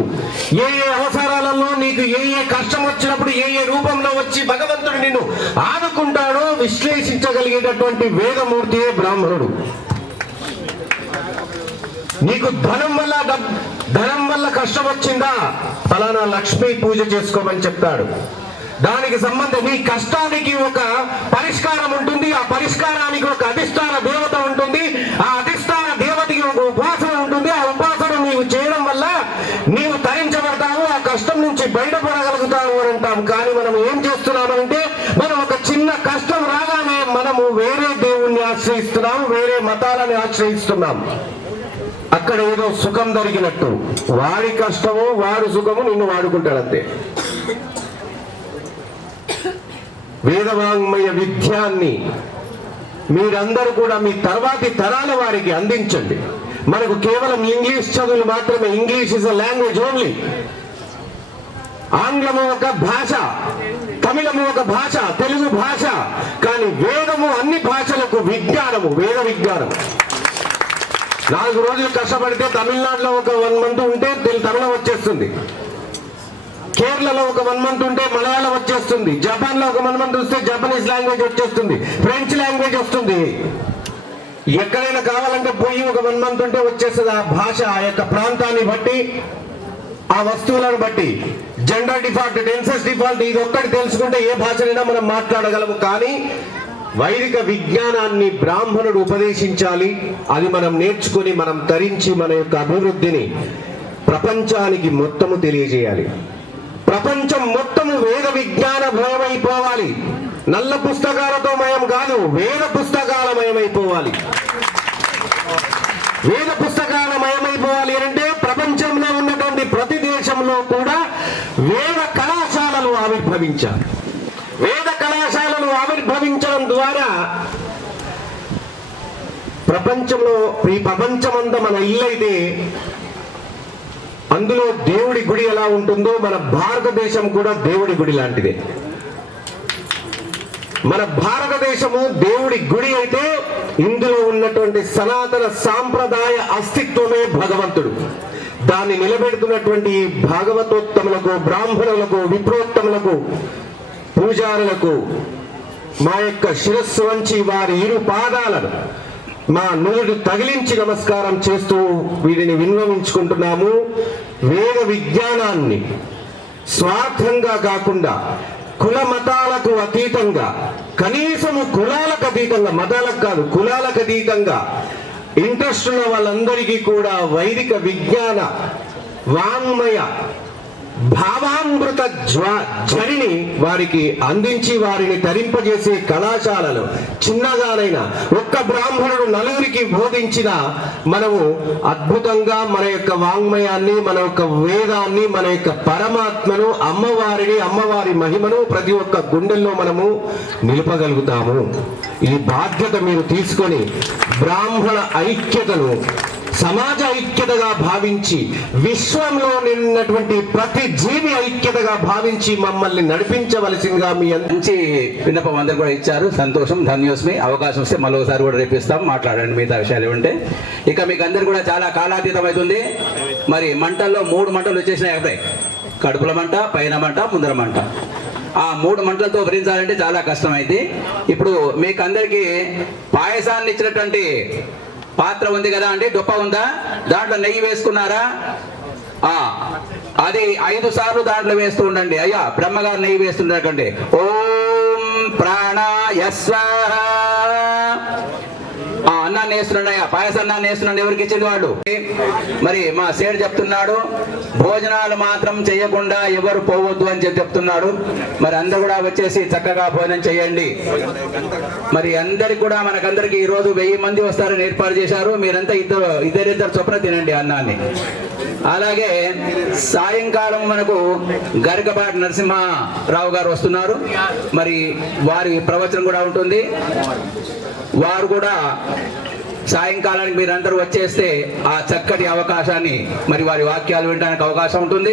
ఏ అవసరాలలో నీకు ఏ కష్టం వచ్చినప్పుడు ఏ రూపంలో వచ్చి భగవంతుడు నిన్ను ఆదుకుంటాడో విశ్లేషించగలిగేటటువంటి వేదమూర్తియే బ్రాహ్మణుడు. నీకు ధనం వల్ల కష్టం వచ్చిందా, ఫలానా లక్ష్మీ పూజ చేసుకోమని చెప్తాడు. దానికి సంబంధం, నీ కష్టానికి ఒక పరిష్కారం ఉంటుంది, ఆ పరిష్కారానికి ఒక అధిష్టాన దేవత ఉంటుంది, ఆ అధిష్టాన దేవతకి ఒక ఉపాసన ఉంటుంది. ఆ ఉపాసన నీవు చేయడం వల్ల నీవు తరించబడతావు, ఆ కష్టం నుంచి బయటపడగలుగుతావు అని అంటాం. కానీ మనం ఏం చేస్తున్నామంటే, మనం ఒక చిన్న కష్టం రాగానే మనము వేరే దేవుణ్ణి ఆశ్రయిస్తున్నాము, వేరే మతాలను ఆశ్రయిస్తున్నాం. అక్కడ ఏదో సుఖం దొరికినట్టు, వాడి కష్టము వాడి సుఖము నిన్ను వాడుకుంటాడంతే. వేదవాంగ్మయ విద్యాన్ని మీరందరూ కూడా మీ తర్వాతి తరాల వారికి అందించండి. మనకు కేవలం ఇంగ్లీష్ చదువులు మాత్రమే. English is a language only. ఆంగ్లము ఒక భాష, తమిళము ఒక భాష, తెలుగు భాష. కానీ వేదము అన్ని భాషలకు విజ్ఞానము, వేద విజ్ఞానం. 4 రోజులు కష్టపడితే తమిళనాడులో ఒక 1 మంత్ ఉంటే తమిళం వచ్చేస్తుంది, కేరళలో ఒక 1 మంత్ ఉంటే మలయాళం వచ్చేస్తుంది, జపాన్ లో ఒక 1 మంత్ వస్తే జపనీస్ లాంగ్వేజ్ వచ్చేస్తుంది, ఫ్రెంచ్ లాంగ్వేజ్ వస్తుంది. ఎక్కడైనా కావాలంటే పోయి ఒక 1 మంత్ ఉంటే వచ్చేస్తుంది. ఆ భాష ఆ యొక్క ప్రాంతాన్ని బట్టి, ఆ వస్తువులను బట్టి, జెండర్ డిఫాల్ట్, టెన్సెస్ డిఫాల్ట్, ఇది ఒక్కటి తెలుసుకుంటే ఏ భాషనైనా మనం మాట్లాడగలము. కానీ వైదిక విజ్ఞానాన్ని బ్రాహ్మణుడు ఉపదేశించాలి. అది మనం నేర్చుకుని మనం తరించి మన యొక్క అభివృద్ధిని ప్రపంచానికి మొత్తము తెలియజేయాలి. ప్రపంచం మొత్తము వేద విజ్ఞాన మయమైపోవాలి. నల్ల పుస్తకాలతో మయం కాదు, వేద పుస్తకాల మయమైపోవాలి. వేద పుస్తకాల మయమైపోవాలి అంటే ప్రపంచంలో ఉన్నటువంటి ప్రతి దేశంలో కూడా వేద కళాశాలలు ఆవిర్భవించారు. వేద కళాశాలలు ఆవిర్భవించడం ద్వారా ప్రపంచంలో ఈ ప్రపంచమంతా మన ఇల్లైతే అందులో దేవుడి గుడి ఎలా ఉంటుందో మన భారతదేశం కూడా దేవుడి గుడి లాంటిదే. మన భారతదేశము దేవుడి గుడి అయితే ఇందులో ఉన్నటువంటి సనాతన సాంప్రదాయ అస్తిత్వమే భగవంతుడు. దాన్ని నిలబెడుతున్నటువంటి భాగవతోత్తములకు, బ్రాహ్మణులకు, విప్రోత్తములకు, పూజారులకు మా యొక్క శిరస్సు వంచి వారి ఇరు పాదాలను మా నుదుడు తగిలించి నమస్కారం చేస్తూ వీరిని విన్నవించుకుంటున్నాము. వేద విజ్ఞానాన్ని స్వార్థంగా కాకుండా కుల మతాలకు అతీతంగా, కనీసము కులాలకు అతీతంగా, మతాలకు కాదు కులాలకు అతీతంగా ఇంట్రెస్ట్ ఉన్న వాళ్ళందరికీ కూడా వైదిక విజ్ఞాన వాంగ్మయ భావామృత ఝరిని వారికి అందించి వారిని తరింపజేసే కళాశాలలు చిన్నగానైనా ఒక్క బ్రాహ్మణుడు నలుగురికి బోధించిన మనము అద్భుతంగా మన యొక్క వాంగ్మయాన్ని, మన యొక్క వేదాన్ని, మన యొక్క పరమాత్మను, అమ్మవారిని, అమ్మవారి మహిమను ప్రతి ఒక్క గుండెల్లో మనము నిలపగలుగుతాము. ఈ బాధ్యత మీరు తీసుకొని బ్రాహ్మణ ఐక్యతను సమాజ ఐక్యతగా భావించి, విశ్వంలో నిన్నటువంటి ప్రతి జీవి ఐక్యతగా భావించి మమ్మల్ని నడిపించవలసిందిగా మీ మంచి విన్నపం అందరు కూడా ఇచ్చారు. సంతోషం, ధన్యోస్మి. అవకాశం వస్తే మరోసారి కూడా రేపిస్తాం, మాట్లాడండి మిగతా విషయాలు ఏమంటే. ఇక మీకు అందరు కూడా చాలా కాలాతీతం అవుతుంది. మరి మంటల్లో 3 మంటలు వచ్చేసినాయి అప్పుడే. కడుపుల మంట, పైన మంట, ముందర మంట. ఆ 3 మంటలతో భరించాలంటే చాలా కష్టమైంది. ఇప్పుడు మీకు అందరికీ పాయసాన్ని ఇచ్చినటువంటి పాత్ర ఉంది కదా అండి, డొప్ప ఉందా? దాంట్లో నెయ్యి వేసుకున్నారా? అది 5 సార్లు దాంట్లో వేస్తూ ఉండండి. అయ్యా బ్రహ్మగారు నెయ్యి వేస్తుండకండి. ఓం ప్రాణాయ స్వాహ. అన్నాన్ని వేస్తున్నాడు, అయ్యా పాయసాన్ని వేస్తున్నాడు. ఎవరికి ఇచ్చింది వాళ్ళు? మరి మా సేడు చెప్తున్నాడు, భోజనాలు మాత్రం చేయకుండా ఎవరు పోవద్దు అని చెప్తున్నాడు. మరి అందరు కూడా వచ్చేసి చక్కగా భోజనం చేయండి. మరి అందరికి కూడా మనకందరికి ఈ రోజు 1000 మంది వస్తారని ఏర్పాటు చేశారు. మీరంతా ఇద్దరిద్దరు చొప్పున తినండి అన్నాన్ని. అలాగే సాయంకాలం మనకు గరికపాటి నరసింహారావు గారు వస్తున్నారు. మరి వారి ప్రవచనం కూడా ఉంటుంది. వారు కూడా సాయంకాలానికి మీరందరూ వచ్చేస్తే ఆ చక్కటి అవకాశాన్ని, మరి వారి వాక్యాలు వినడానికి అవకాశం ఉంటుంది.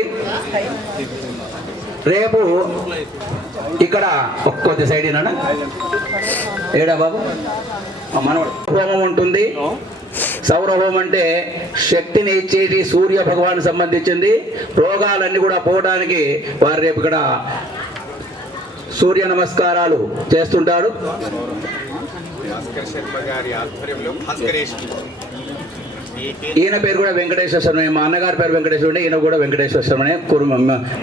రేపు ఇక్కడ కొద్ది సైడ్ ఏడా బాబు మనవడు హోమం ఉంటుంది. సౌర హోమం అంటే శక్తిని ఇచ్చేది సూర్య భగవాన్ సంబంధించింది. రోగాలన్నీ కూడా పోవడానికి వారు రేపు ఇక్కడ సూర్య నమస్కారాలు చేస్తుంటారు. ఈయన పేరు కూడా వెంకటేశ్వర శర్మ. మా అన్నగారి పేరు వెంకటేశ్వర ఉంటే ఈయన కూడా వెంకటేశ్వర శర్మనే,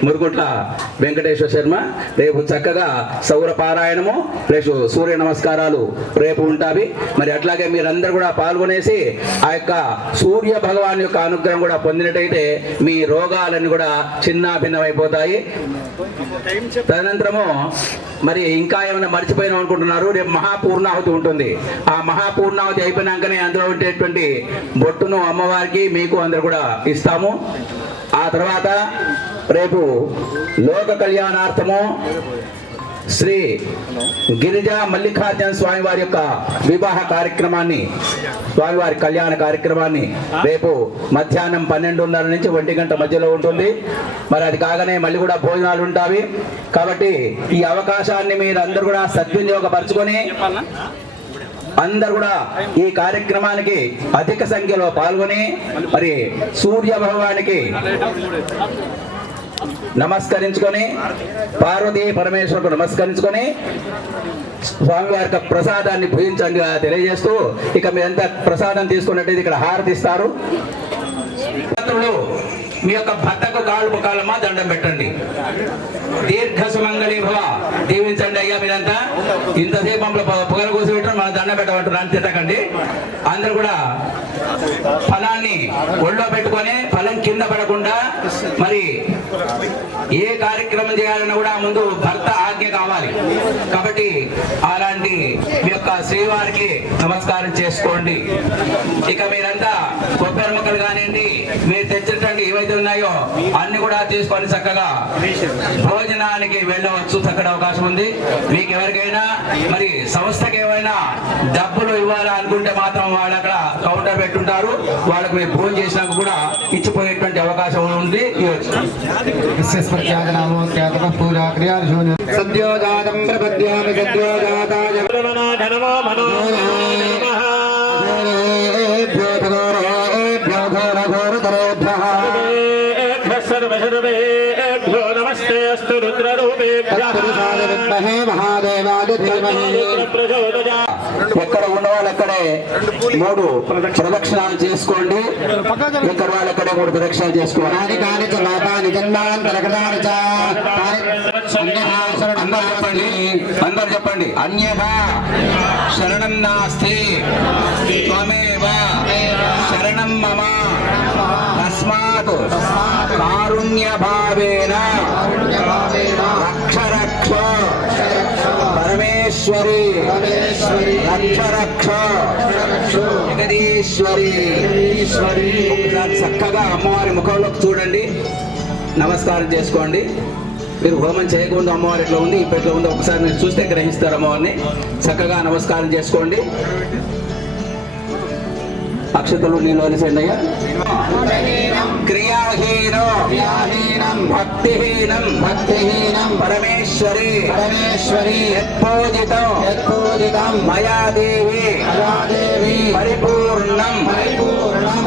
మురుగుట్ల వెంకటేశ్వర శర్మ. రేపు చక్కగా సౌర పారాయణము ప్లస్ సూర్య నమస్కారాలు రేపు ఉంటావి. మరి అట్లాగే మీరందరూ కూడా పాల్గొనేసి ఆ యొక్క సూర్య భగవాన్ యొక్క అనుగ్రహం కూడా పొందినట్టయితే మీ రోగాలన్నీ కూడా చిన్న భిన్నమైపోతాయి. తదనంతరము మరి ఇంకా ఏమైనా మర్చిపోయినాం అనుకుంటున్నారు, రేపు మహాపూర్ణాహుతి ఉంటుంది. ఆ మహాపూర్ణాహుతి అయిపోయినాకనే అందులో ఉండేటువంటి బొట్టును అమ్మవారికి మీకు అందరు కూడా ఇస్తాము. ఆ తర్వాత రేపు లోక కళ్యాణార్థము శ్రీ గిరిజా మల్లికార్జున స్వామి వారి యొక్క వివాహ కార్యక్రమాన్ని, స్వామివారి కళ్యాణ కార్యక్రమాన్ని రేపు మధ్యాహ్నం 12:30 నుంచి 1 గంట మధ్యలో ఉంటుంది. మరి అది కాగానే మళ్ళీ కూడా భోజనాలు ఉంటాయి. కాబట్టి ఈ అవకాశాన్ని మీరు అందరూ కూడా సద్వినియోగపరచుకొని అందరు కూడా ఈ కార్యక్రమానికి అధిక సంఖ్యలో పాల్గొని మరి సూర్య భగవానికి నమస్కరించుకొని, పార్వతీ పరమేశ్వరుకు నమస్కరించుకొని స్వామివారి యొక్క ప్రసాదాన్ని భుజించండి తెలియజేస్తూ, ఇక మీరంతా ప్రసాదం తీసుకున్నట్టయితే ఇక్కడ హారతి ఇస్తారు. మీ యొక్క భర్తకు కాళ్ళు ముఖాలమ్మా దండం పెట్టండి. దీర్ఘ సుమంగళి భవ, దీవించండి అయ్యా. మీరంతా ఇంతసేపు మమ్మల్ని పొగలు కూర్చోబెట్టడం మనం దండం పెట్టమంటారు అని తిట్టకండి. అందరూ కూడా ఫలాన్ని ఒళ్ళో పెట్టుకొని ఫలం కింద పడకుండా మరి ఏ కార్యక్రమం చేయాలన్నా కూడా ముందు భర్త ఆజ్ఞ కావాలి. కాబట్టి అలాంటి మీ యొక్క శ్రీవారికి నమస్కారం చేసుకోండి. ఇక మీరంతా కొబ్బరి ముక్కలు కానివ్వండి, మీరు తెచ్చినటువంటి ఏవైతే ఉన్నాయో అన్ని కూడా తీసుకొని చక్కగా భోజనానికి వెళ్ళవచ్చు. చక్కటి అవకాశం ఉంది. మీకు ఎవరికైనా మరి సంస్థకి ఏమైనా డబ్బులు ఇవ్వాలా అనుకుంటే మాత్రం వాళ్ళు అక్కడ కౌంటర్ పెట్టుంటారు. వాళ్ళకి మీరు భోజనం చేసినాక కూడా ఇచ్చిపోయేటువంటి అవకాశం ఉంది. సద్యోజాతం ప్రపద్యామి సద్యోజాతాయ సర్వసర్వేభ్యో నమస్తే అస్తు రుద్రరూపేభ్యః మహాదేవాయ ధీమహి. ఎక్కడ ఉన్న వాళ్ళు అక్కడే 3 ప్రదక్షిణాలు చేసుకోండి. ఇక్కడ వాళ్ళు అక్కడే 3 ప్రదక్షిణాలు చేసుకోవాలి. అందరు చెప్పండి. అన్యథా శరణం నాస్తి త్వమేవ శరణం మమ తస్మాత్ కారుణ్య భావేన రక్ష రక్ష పరమేశ్వరి రక్ష రక్ష జగదీశ్వరి. ఒకసారి చక్కగా అమ్మవారి ముఖంలోకి చూడండి, నమస్కారం చేసుకోండి. మీరు హోమం చేయకుండా అమ్మవారి ఇట్లా ఉంది, ఇప్పుడు ఇట్లా ఉంది, ఒకసారి మీరు చూస్తే గ్రహిస్తారు అమ్మవారిని. చక్కగా నమస్కారం చేసుకోండి. అక్షతలు నీళ్ళు వలిసండి అయ్యా. క్రియాహీనం భక్తిహీనం పరమేశ్వరి యత్పూజితం మయా దేవి పరిపూర్ణం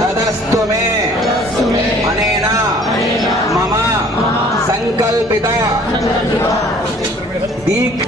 తదస్తు మే అనేన మమ సంకల్పిత దీక్ష